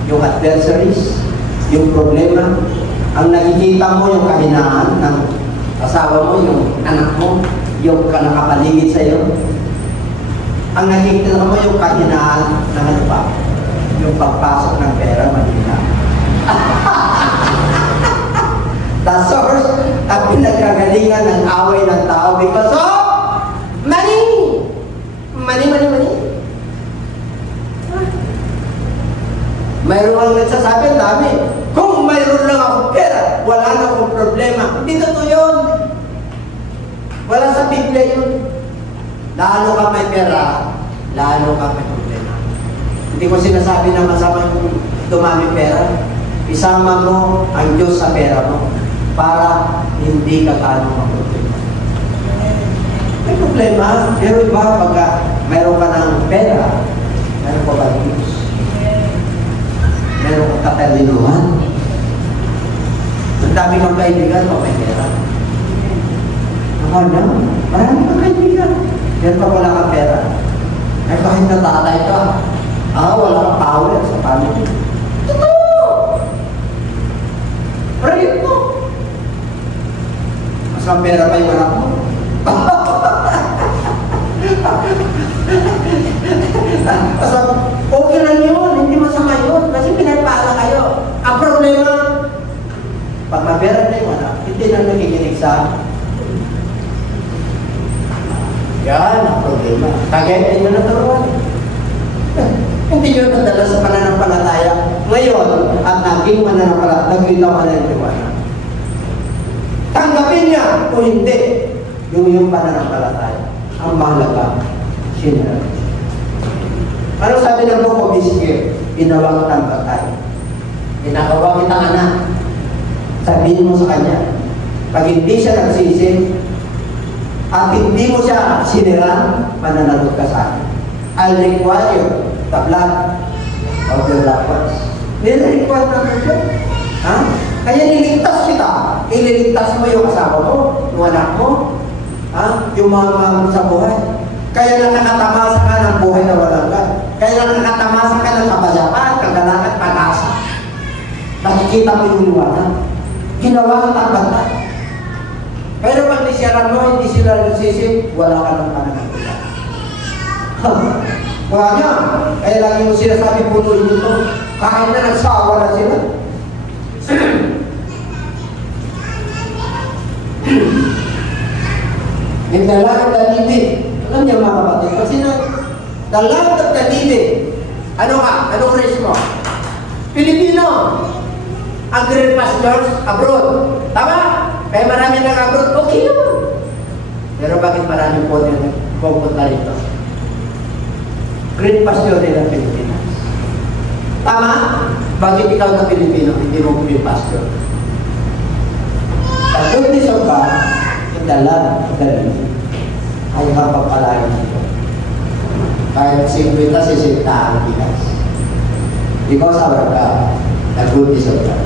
yung adversaries, yung problema, ang nakikita mo yung kahinaan ng asawa mo, yung anak mo, yung nakapaligid sa iyo. Ang nakikita mo yung kahinaan ng ano pa, yung pagpasok ng pera, mahina. The source at pinagkagalingan ng away ng tao because of money. Money. Mayroon ang nagsasabi, dami. Kung mayroon lang akong pera, wala na akong problema. Hindi totoo yun. Wala sa Biblia yun. Lalo ka may pera, lalo ka may problema. Hindi ko sinasabi na masama yung dumami pera. Isama mo ang Diyos sa pera mo para hindi ka kano problema. May problema, pero iba pagka mayroon ka ng pera, mayroon ka ba Diyos? Mayroon ka katalinuhan. Ang dami kang kaibigan, may pera. Ano? Marami kang kaibigan. Pero pag wala kang pera, ay kahit natatay ka, wala kang power sa family. Totoo! Pray mo! Mas ang pera pa yung anak mo. Okay lang yun, hindi masama yun, kasi pinagpala kayo. Ang problema, pag mapera na yung anak, hindi na nakikinig sa yan ang problema. Kagaya hindi nyo naturuan. Hindi nyo nadala sa pananampalataya. Ngayon, at naging mananampalataya, nagkita mananampalataya. Tanggapin niya o hindi yung pananampalataya. Ang mahalaga, sinara. Ano sabi ng Book of Ezekiel? Ginawa kitang batay. Ginagawa kitang anak. Sabihin mo sa kanya, pag hindi siya nagsisi, at hindi mo siya sinira, mananagot ka sa akin. I'll require the blood of your loved ones. Nire-require naman yun. Kaya niligtas kita. Ililigtas mo yung asawa mo, yung anak mo, yung mga mahal sa buhay. Kaya lang nakatamasa ka ng buhay na walang God. Kaya lang nakatamasa ka ng kabayapan, kagalakan, pag-asa. Nakikita mo yung liwanag. Ginawa ang bantay. Pero pag nisyaran mo, hindi sila nagsisi, wala ka ng pananagutan. Kaya nga, kaya lang yung sinasabi puno dito, kahit na nagsawa na sila. Yung dalagang dalibig, alam niyo mga kapatid, kasi na dalagang dalibig, ano ka? Anong race mo? Pilipino. Agri pastors abroad. Tama? Kaya marami nang abroad, okay yun. Pero bakit marami po din pupunta rito? Great pastor din ang Pilipinas. Tama? Bakit ikaw na Pilipino, hindi mo yung pastor? Sa goodness of God, indala, ay mapapalayan nito. Kahit 50-60 ang Pinas. Because our God, the goodness of God,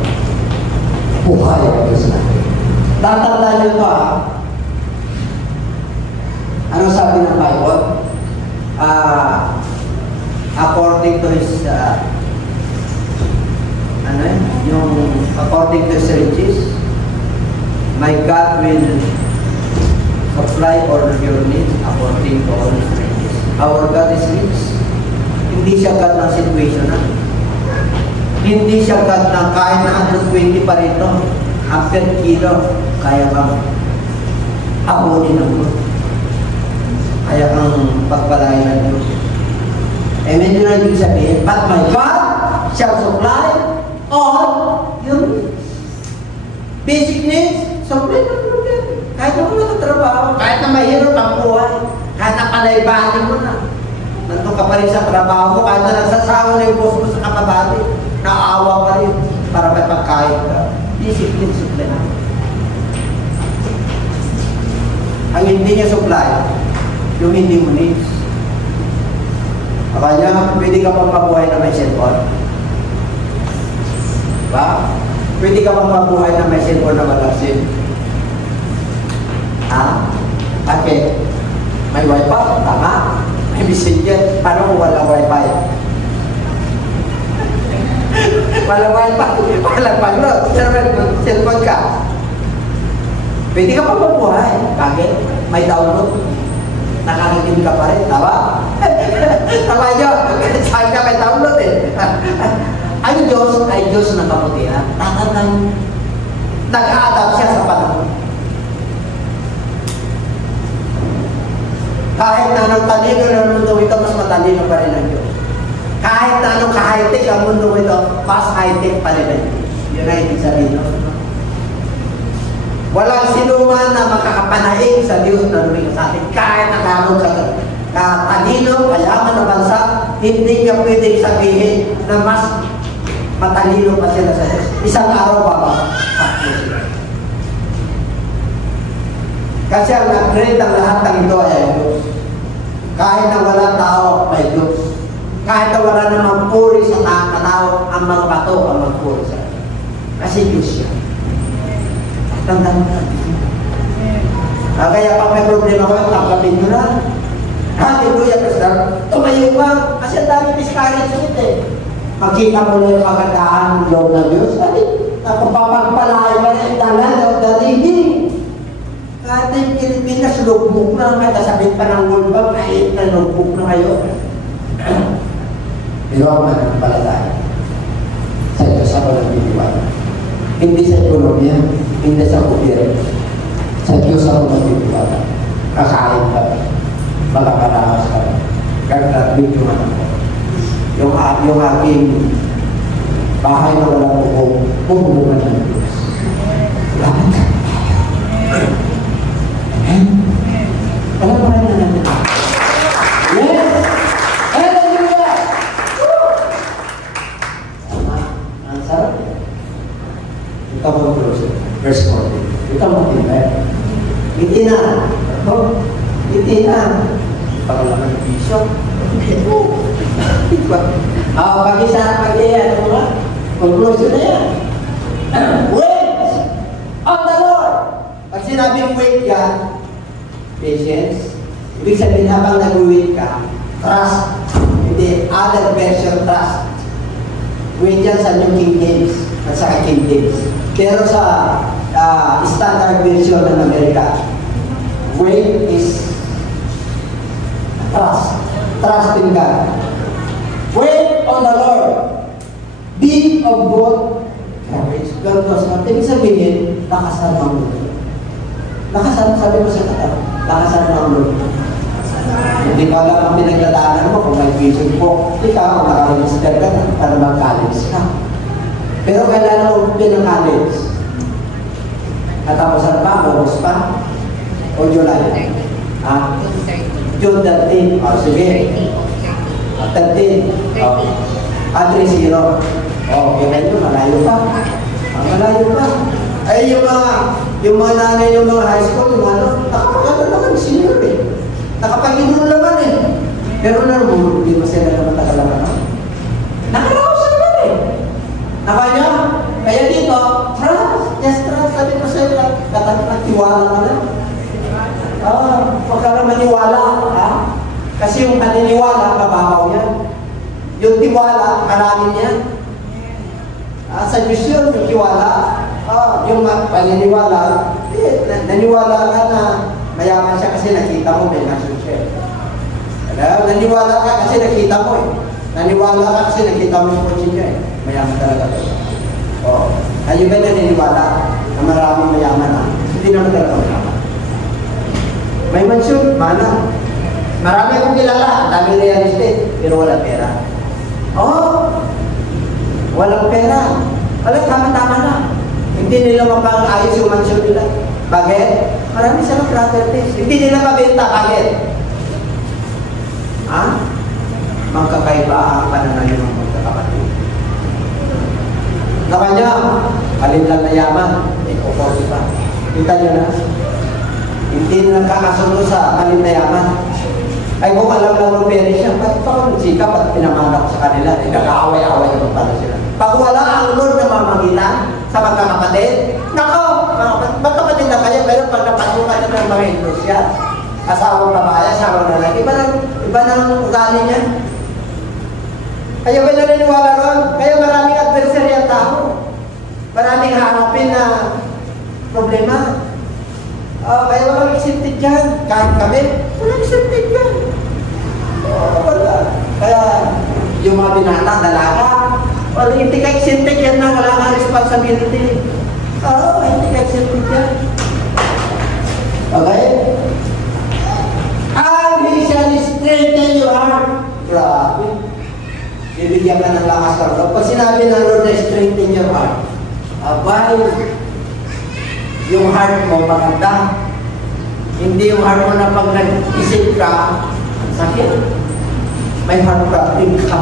buhay ang Diyos natin. Tatandaan niyo ito ano sabi ng Bible? According to his according to his riches, my God will supply all your needs according to all His riches. Our God is rich. Hindi siya God ng situation na. Hindi siya God na kahit na 120 pa rito, after kilo, kaya kang abunin ng Diyos. Kaya kang pagpalain ng Diyos. Amen yun ang ibig sabihin. But my God shall supply all your needs. Basic needs, supply ng Diyos. Kahit na wala ka trabaho, kahit na mahirap ang buhay, kahit na palaybanin mo na, nandun ka pa rin sa trabaho mo, kahit na nagsasawa na yung boss mo sa kakabali, naawa pa rin para may pagkain ka. Basic needs, supply na. Ang hindi niya supply, yung hindi mo needs. Kaya pwede ka pang mabuhay na may cellphone. Diba? Pwede ka pang mabuhay na may cellphone na walang SIM. Ha? Bakit? May wifi? Tama. May messenger. Paano kung walang wifi? Walang wifi. Walang paglo. Cellphone ka. Pwede ka pang mabuhay. Bakit? May download. Nakakatim ka pa rin. Tama? Tama nyo? Saan ka may download eh? Ang Diyos ay Diyos na kabutihan. Tatatang nag-a-adapt siya sa panahon. Kahit na anong talino ng mundo ito, mas matalino pa rin ang Diyos. Kahit na anong ka-high-tech ang mundo ito, mas high-tech pa rin ang Diyos. Yun ang ibig sabihin. Walang sinuman na makakapanaig sa Diyos na lumikha sa atin. Kahit na anong katalino, kayaman na bansa, hindi niya pwedeng sabihin na mas matalino pa sila sa Diyos. Isang araw pa ba? Kasi ang nag-grade ang lahat ng ito ay Diyos. Kahit na wala tao, may Diyos. Kahit na wala namang puri sa tao, ang mga bato ang magpuri sa Diyos. Kasi Diyos siya. Tandaan mo natin. Kaya pag may problema ko, tanggapin nyo na. Hallelujah, Pastor. Tumayo ka. Kasi ang dami miscarriage ulit eh. Makita mo na yung kagandaan ng loob ng Diyos. Nakapapagpalay ka na yung dalan of the living. Kahit na yung Pilipinas, logbook na. Kahit nasabit pa ng World Bank, kahit na logbook na kayo. Pero ako mananampalataya. Sa Diyos ako nagtitiwala. Hindi sa ekonomiya, hindi sa gobyerno. Sa Diyos ako nagtitiwala. Kakain ka. Makakarakas ka. Kag-graduate yung anak ko. Yung aking bahay na walang bukong, bumubukan ng Diyos. Lahat ka. Amen? Alam mo rin na natin. Yes! Hallelujah! Ang sarap. Ito mo close. Verse 14. Ito mo tinay. Ngiti na. Ngiti na. Pagkalaman ng bishop. Pag-isa, conclusion na yan. Wait on the Lord. Pag sinabing wait ka, patience, ibig sabihin habang nag-wait ka, trust. Hindi, other version, trust. Wait yan sa New King James at sa King James. Pero sa standard version ng Amerika, wait is trust. Trust in God. Wait on the Lord. Be of good courage. Ganito sa ibig sabihin, lakasan mo ang Lord. Lakasan, sabi mo sa kata, lakasan mo ang Lord. Hindi pa lang ang pinagdadaanan mo kung may vision po. Ikaw, naka-register ka na para mag-college ka. Pero kailangan mo pinag-college. Katapusan pa, August pa, o July. June 13. Sige. 13. 3-0. Okay, medyo malayo pa. Malayo pa. Ay, yung mga nanay ng mga high school, yung nakapagano naman, senior eh. Nakapag-inom naman eh. Pero naman, hindi mo sila naman nakalaman. Nakaraos naman eh. Nakanya? Kaya dito, trust. Just trust. Sabi ko sa'yo, nagtiwala ka na. Huwag ka na maniwala. Kasi yung paniniwala, mababaw yan. Yung tiwala, kalamin yan. Sa Diyos yun, yung tiwala. Yung paniniwala, naniwala ka na Mayaman siya kasi nakita mo may nasyon siya. Naniwala ka kasi nakita mo eh. Naniwala ka kasi nakita mo yung kotse niya eh. Mayaman talaga siya. O, kayo ba naniniwala na maraming mayaman na? Hindi naman talaga mayaman. May mansyon, mana. Marami akong kilala, dami real estate, pero walang pera. Oh, walang pera. Wala, tama-tama na. Hindi nila mapang-ayos yung mansyon nila. Bakit? Marami silang properties. Hindi nila mabenta. Bakit? Ha? Magkakaiba ang pananaw ng magkakapatid. Nakanya, alin lang na yaman, ikukosi pa. Kita nyo na. Hindi na nakakasunod sa alin na yaman. Ay kung alam lang ng pera siya, ba't pa ako nagsikap at pinamanak sa kanila? Nag-aaway-aaway naman pala sila. Pag wala ang Lord na mamagitan sa magkakapatid, nako, magkapatid na kayo, pero pag napasukan na ng mga indosya, asawang babae, asawang lalaki, iba na ang ugali niya. Kaya ba naniniwala ron? Kaya maraming adversary ang tao. Maraming hanapin na problema. Kaya walang accepted dyan. Kahit kami, walang accepted dyan. Wala. Kaya yung mga binata, dalaga, wala, hindi ka accepted yan na wala kang responsibility. Hindi ka accepted yan. Okay? And He shall strengthen your heart. Grabe. Bibigyan ka ng lakas ng Lord. Pag sinabi ng Lord na strengthen your heart, abay, yung heart mo maganda. Hindi yung heart mo na pag nag-isip ka, ang sakit. May heart problem ka.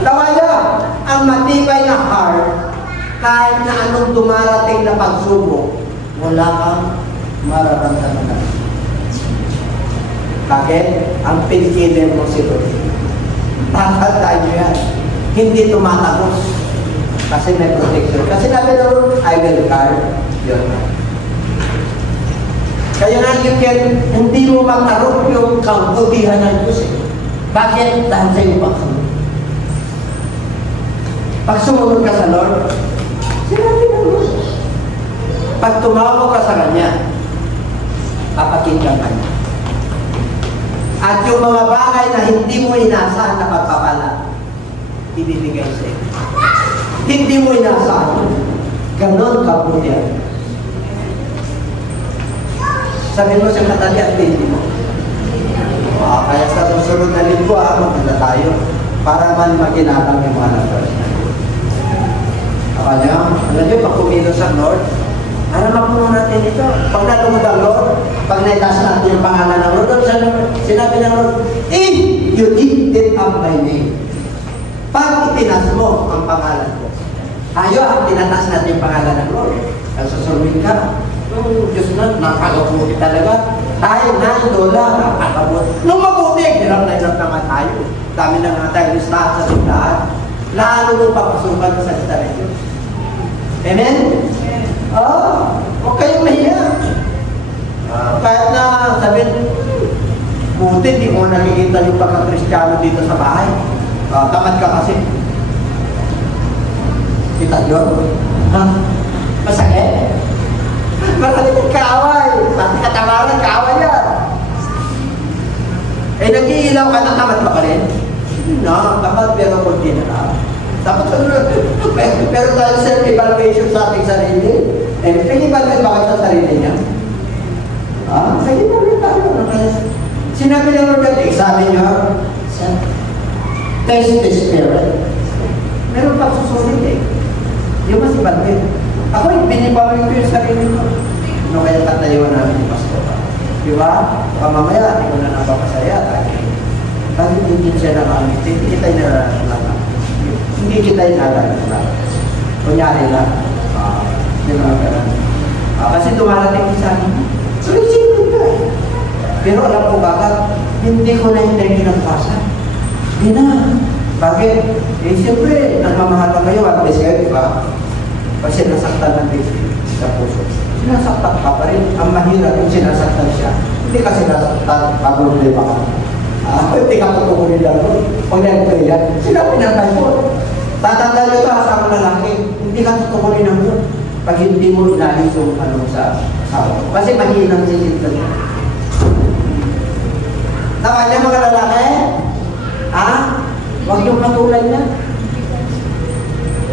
Tawa niya, ang matibay na heart, kahit na anong dumarating na pagsubok, wala kang mararamdaman. Bakit? Ang painkiller mo si Lord. Tatandaan niyo yan. Hindi tumatagos. Kasi may protection. Kasi natin na Lord, I will guard your heart. Kaya nga hindi mo matarok yung kabutihan ng Diyos. Bakit? Dahil sa iyong pagsunod. Pag sumunod ka sa Lord, sinabi ng Diyos. Pag tumawag ka sa Kanya, papakinggan ka niya. At yung mga bagay na hindi mo inaasahan na pagpapala, ibibigay sa iyo. Hindi mo inaasahan. Ganon kabutihan. Sabi mo sa katali at hindi mo. Kaya sa susunod na linggo, maganda tayo para man maginatang yung mga nagos. Kaya, alam nyo, pag kumilos ang Lord, alaman po natin ito. Pag nalungod ang Lord, pag naitas natin yung pangalan ng Lord, sinabi ng Lord, if you lifted up my name, pag itinas mo ang pangalan ko, ayaw, tinatas natin yung pangalan ng Lord. Ang susunod ka, Diyos na, nakakabuti talaga. Tayo na, dola, nakakabuti. Nung mabuti, hirap na hirap naman tayo. Dami na nga tayo listahan sa tindahan. Lalo mo papasukan sa salita ng Diyos. Amen? Huwag kayong mahiya. Kahit na sabihin, buti, di mo nakikita yung pagka-Kristiyano dito sa bahay. Tamad ka kasi. Kita nyo? Masakit? Maraming kaaway. Pati katawaran, kaaway yan. Nag-iilaw ka na, tamad pa rin? No, tamad pero kunti na lang. Dapat pero dahil self-evaluation sa ating sarili, pinag-evaluate ba kayo sa sarili niya? Pinag-evaluate tayo. Sinabi ng Lord natin, examine nyo, test the spirit. Meron pang susunod eh. Yung mas evaluate. Ako, binibawi ko yung sarili ko. Ano kaya katayuan namin yung pastor? Di ba? Pamamaya, hindi ko na napapasaya. Bakit hindi siya nakamit? Hindi kita inaranasan. Hindi kita inaranasan. Kunyari lang. Hindi naman ganun. Kasi dumarating sa akin. So, isipin ka eh. Pero alam ko bakit, hindi ko na hindi kinagpasan. Hindi na. Bakit? Siyempre, nagmamahal ka kayo. At least kayo, di ba? Kasi nasaktan ng baby sa puso. Sinasaktan ka pa rin. Ang mahirap yung sinasaktan siya. Hindi ka sinasaktan, problema ka. Hindi ka tutukunin lang doon. Pag nag-pray yan, sinabi ng Bible. Tatanda nyo ito, asang lalaki. Hindi ka tutukunin lang doon. Pag hindi mo inalis yung sa Kasi mahinang sisit na. Nakanya mga lalaki? Ha? Huwag yung katulad niya.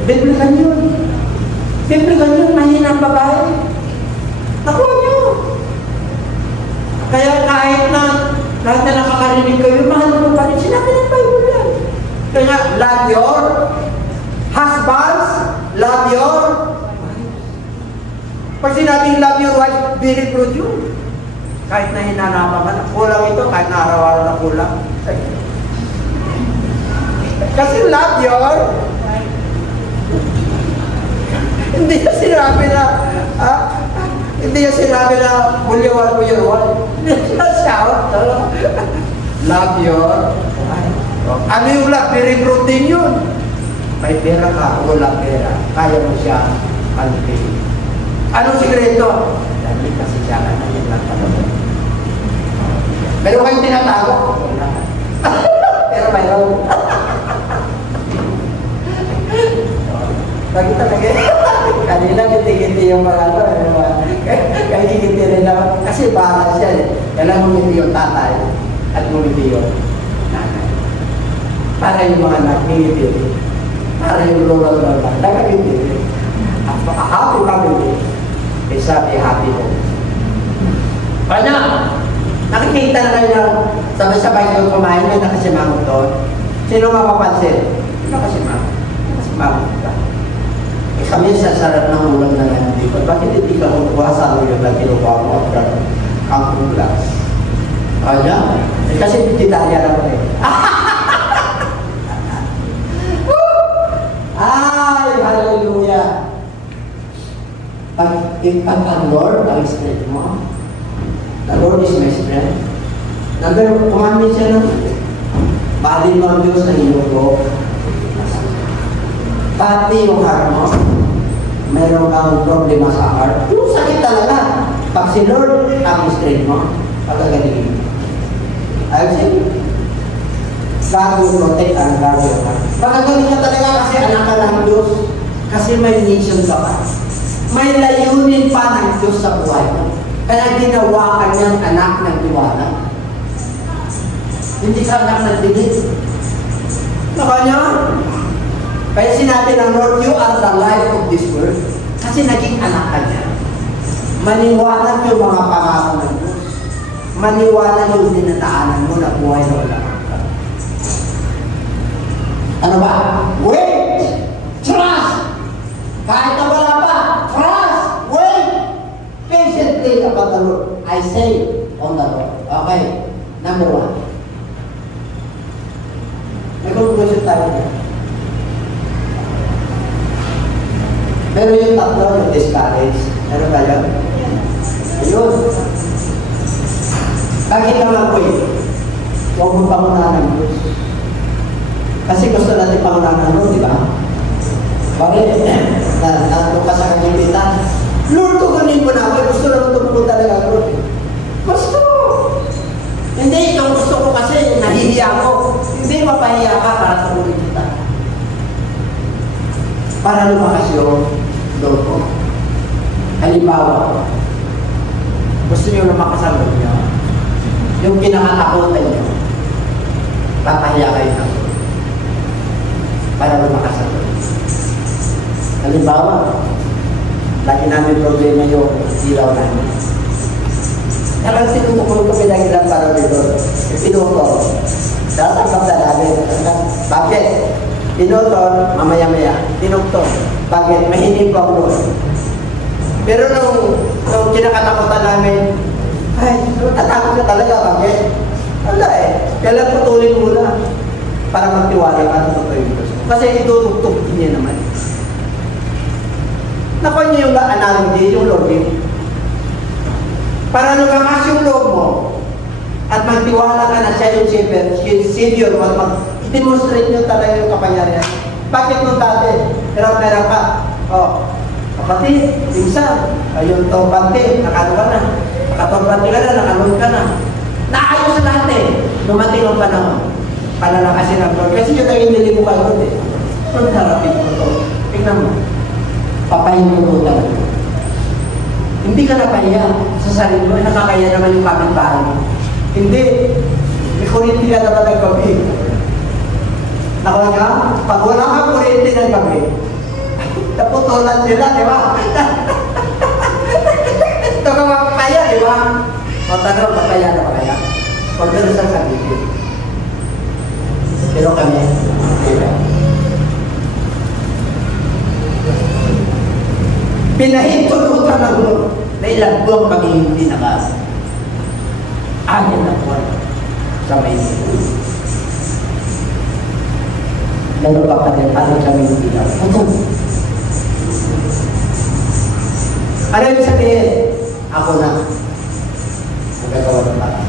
Biblikan yun. Biblikan yun, mahinang babae. Nakuha niyo. Kaya kahit na lahat na nakakarinig kayo, mahal mo pa rin. Sinabi ng Bible yan. Kaya love your husbands, love your pag sinabing love your wife, be rude yun. Kahit na hinanapan ka na, kulang ito, kahit na araw-araw na kulang. Kasi love your hindi niya sinabi na hindi niya sinabi na bulyawan mo your wife. Hindi niya shout. Love your wife. Ano yung love? Very rude din yun. May pera ka, wala pera. Kaya mo siya alipin. Anong sikreto? Dahil kasi siya ka na yung nagpapagod. Pero kayong tinatago? Wala. Pero mayroon. Lagi talaga. Kanina kinti-kinti yung mga ito. Kaya kinti rin ako. Kasi baka siya eh. Kailangan ngumiti yung tatay at ngumiti yung nanay. Para yung mga anak, ngumiti. Para yung lola-lola. Nakangiti. Happy family. Eh sabi, happy home. Kanya, nakikita na kayo ng sabay-sabay yung kumain na nakasimangot doon. Sino mapapansin? Nakasimangot. Nakasimangot ka. Eh kami sa sarap ng ulam na lang dito. Bakit hindi ka kukuha sa ulam na kinukuha mo at ang ulas? Kanya? Eh kasi Italian ako eh. Ay, hallelujah! Pag ang Lord, ang strength mo, the Lord is my strength. Kumamit siya ng bali mo ang Diyos na inugo. Pati yung heart mo, mayroon kang problema sa heart. Yung sakit talaga. Pag si Lord, ang strength mo, pagkaganigin. Ayun siya. God will protect and guard your heart. Pagkagaling ka talaga kasi anak ka ng Diyos. Kasi may mission ka pa. May layunin pa ng Diyos sa buhay mo. Kaya ginawa ka niyang anak ng tiwala. Hindi ka anak ng tingin. Nakanya? Kaya sinabi ng Lord, you are the life of this world. Kasi naging anak ka niya. Maniwanag yung mga pangako ng Diyos. Maniwanag yung dinataanan mo na buhay na wala. Ano ba? Wait! Trust! Kahit na wala pa, trust! Wait! Patiently upon the Lord. I say on the Lord. Okay. Number 1. May conclusion tayo niya. Pero yung tatlo, yung discourage. Ano ba yun? Ayun. Bakit naman po yun? Huwag mo pangunahan ng Diyos. Kasi gusto natin pangunahan ng Lord, di ba? Bakit? Nandun ka sa kanyang pitan. Lord, tugunin mo na ako. Gusto naman tumupunta talaga, Lord. Gusto! Hindi, itong gusto ko kasi nahihiya ko. Hindi, mapahiya ka para tugunin kita. Para lumakas yung Lord ko. Halimbawa, gusto niyo lumakas ang Lord niyo. Yung kinakatakutan niyo, papahiya kayo ng Lord. Para lumakas ang Lord. Halimbawa, lagi namin problema yung ilaw namin. Kaya sinutukul ko pinagilan para dito. Pinutol. Tatangkap na namin. Bakit? Pinutol, mamaya-maya. Pinutol. Bakit? Mahinig ko ang Lord. Pero nung kinakatakutan namin, ay, natakot ka talaga. Bakit? Wala eh. Kailan putulin muna para magtiwala ka sa totoo yung Diyos. Kasi itutugtog niya naman. Nakuha niyo yung analogy, yung Lord eh. Para lumakas yung loob mo at magtiwala ka na siya yung Savior mo at mag-demonstrate nyo talaga yung kapangyarihan. Bakit nung dati? Hirap-hirap ka. O, kapatid, pinsan, ayun to bante, nakano ka na. Nakatorbante ka na, nakalun ka na. Naayos lahat eh. Dumating ang panahon. Palalakasin ang Lord. Kasi yun ang inili mo kayo eh. Lord, harapin mo to. Tingnan mo. Papahin mo to talaga. Hindi ka na nakahiya sa sarili mo, nakakaya naman yung kapitbahay mo. Hindi. May kuryente ka naman ng gabi. Nakuha ka? Pag wala kang kuryente ng gabi, naputulan sila, di ba? Ito ka makakaya, di ba? O tanong, makaya na ba kaya? Huwag ka sa sabihin. Pero kami, di ba? Pinahintulutan ng Lord na ilang buwang magiging tinakas. Anin na buwan sa may sipon. Lalo pa pa din, paano kami hindi lang? Ito. Ano yung sabihin? Ako na. Ang gagawa ng para.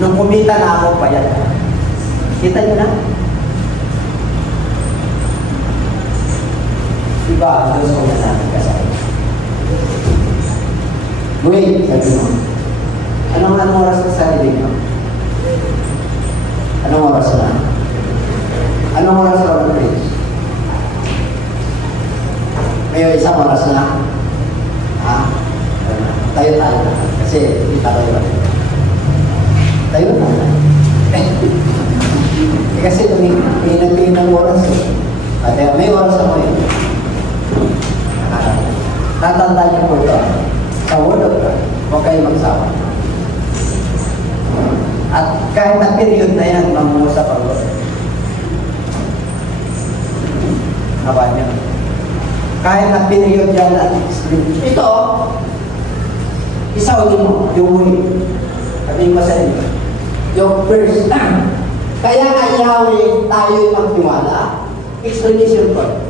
Nung kumita na ako, payat na. Kita niyo na? Diba, gusto ko na natin kasama. Wait, sabi mo. Anong oras na sarili niyo? Anong oras na? Anong oras na mag-preach? May isang oras na? Ha? Tayo na. Kasi hindi tayo na. Tayo na. Kasi tumingin ng oras eh. At may oras ako eh. Tatandaan niyo po ito. Sa Word of God, huwag kayo magsawa. At kahit na period na yan, mamungusap ang Lord. Nawa niyo. Kahit na period yan at ito, isaulin mo, yung huli. Sabihin mo sa inyo. Yung first, kaya kay Yahweh tayo'y magtiwala. Explanation ko.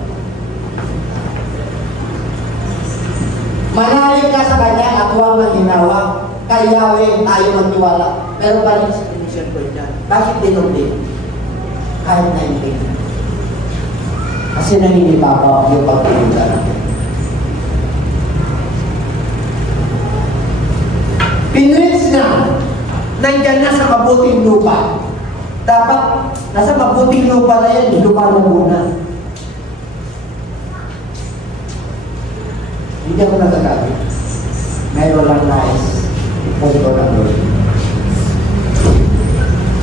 Manalig ka sa Kanya at huwag maginawa. Kay Yahweh tayo magtiwala. Pero paling explanation ko niya. Bakit dinugin? Kahit na hindi. Kasi naninibabaw yung pagpunta natin. Pinrits na, nandyan na sa mabuting lupa. Dapat, nasa mabuting lupa na yan, lupa na muna. Hindi ako nagagabi. Mayroon lang nais. Punto na doon.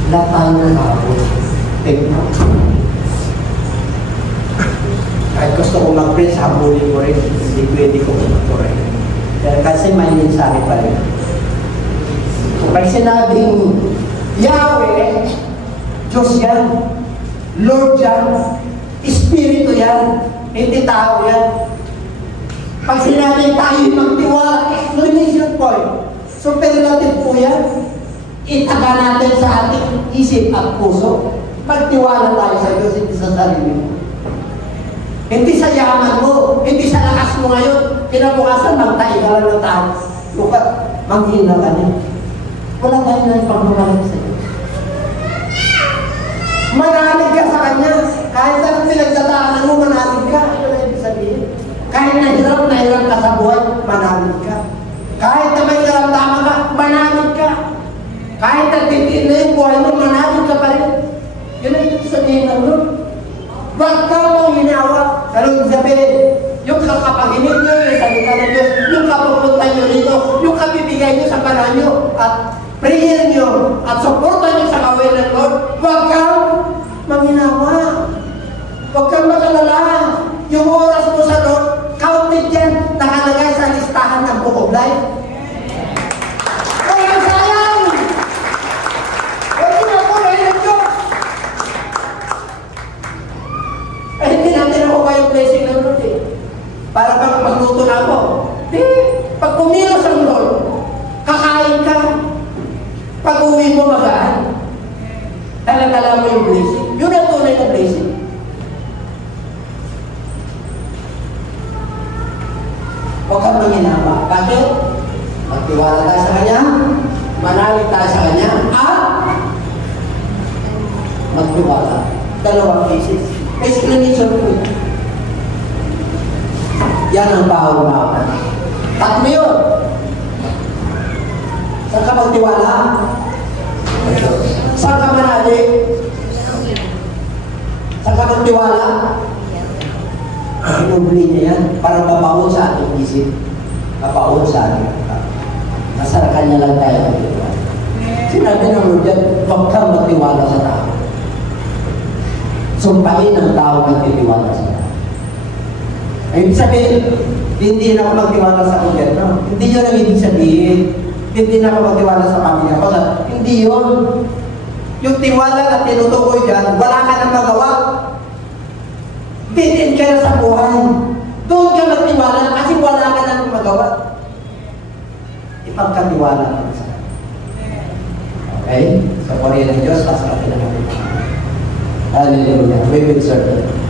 Lahat tayo na nakapos. Take note. Kahit gusto ko mag-print, habulin ko rin. Hindi pwede ko mag-correct. Kasi may mensahe pa rin. Pag sinabing Yahweh, Diyos yan, Lord yan, Espiritu yan, hindi tao yan. Pag sinabing tayo magtiwala, explanation point. Superlative po yan. Itaga natin sa ating isip at puso. Magtiwala tayo sa Diyos, hindi sa sarili mo. Hindi sa yaman mo, hindi sa lakas mo ngayon. Kinabukasan, magtayo ka lang ng tao. Lukat, manghina ka niya. Wala tayo na yung pagmamalit sa Diyos. Manalig ka sa Kanya. Kahit anong pinagdadaanan mo, manalig ka. Ano na ibig sabihin? Kahit nahirap ka sa buhay, manalig ka. Kahit na may karamdaman ka, manalig ka. Kahit nagtitiin na yung buhay mo, manalig ka pa rin. Yun ang ibig sabihin ng Lord. Huwag ka mong hinawa. Salud sabihin, yung kakapaginig nyo, yung salita ng Diyos, yung kapupunta nyo dito, yung kabibigay nyo sa panahon nyo, at prayer nyo, at supportan nyo sa kawin ng Lord, huwag kang manghinawa. Huwag kang magalala. Yung oras mo sa Lord, counted yan, nakalagay sa listahan ng Book of Life. Kaya sayang! Pwede na ako, ng Diyos. Eh, hindi natin ako kayong blessing ng Lord eh. Para bang magluto na ako. Pag kumilos ang Lord, kakain ka. Pag uwi mo magaan, talaga mo yung blessing. Yun ang tunay na blessing. Huwag kang manginama. Bakit? Magtiwala tayo sa Kanya, manalig tayo sa Kanya, at magtiwala. Dalawang cases. Explanation po. Yan ang paunawa. Tatlo yun. Saan ka magtiwala? Saan ka manalig? Saan ka magtiwala? Inubli niya yan para mabaon sa ating isip. kapaon sa ating kapatid. Nasa kanya lang tayo magtiwala. Sinabi ng Lord yan, huwag kang magtiwala sa tao. Sumpain ang tao magtitiwala sa tao. Ay, ibig sabihin, hindi na ako magtiwala sa gobyerno. Hindi yun ang ibig sabihin. Hindi na ako magtiwala sa pamilya ko. Hindi yun. Yung tiwala na tinutukoy dyan, wala ka nang magawa. Bitin ka na sa buhay. Doon ka magtiwala kasi wala ka nang magawa. Ipagkatiwala ka sa kanya. Okay? Sa purihan ng Diyos, pasok ka na natin. Hallelujah. We will serve.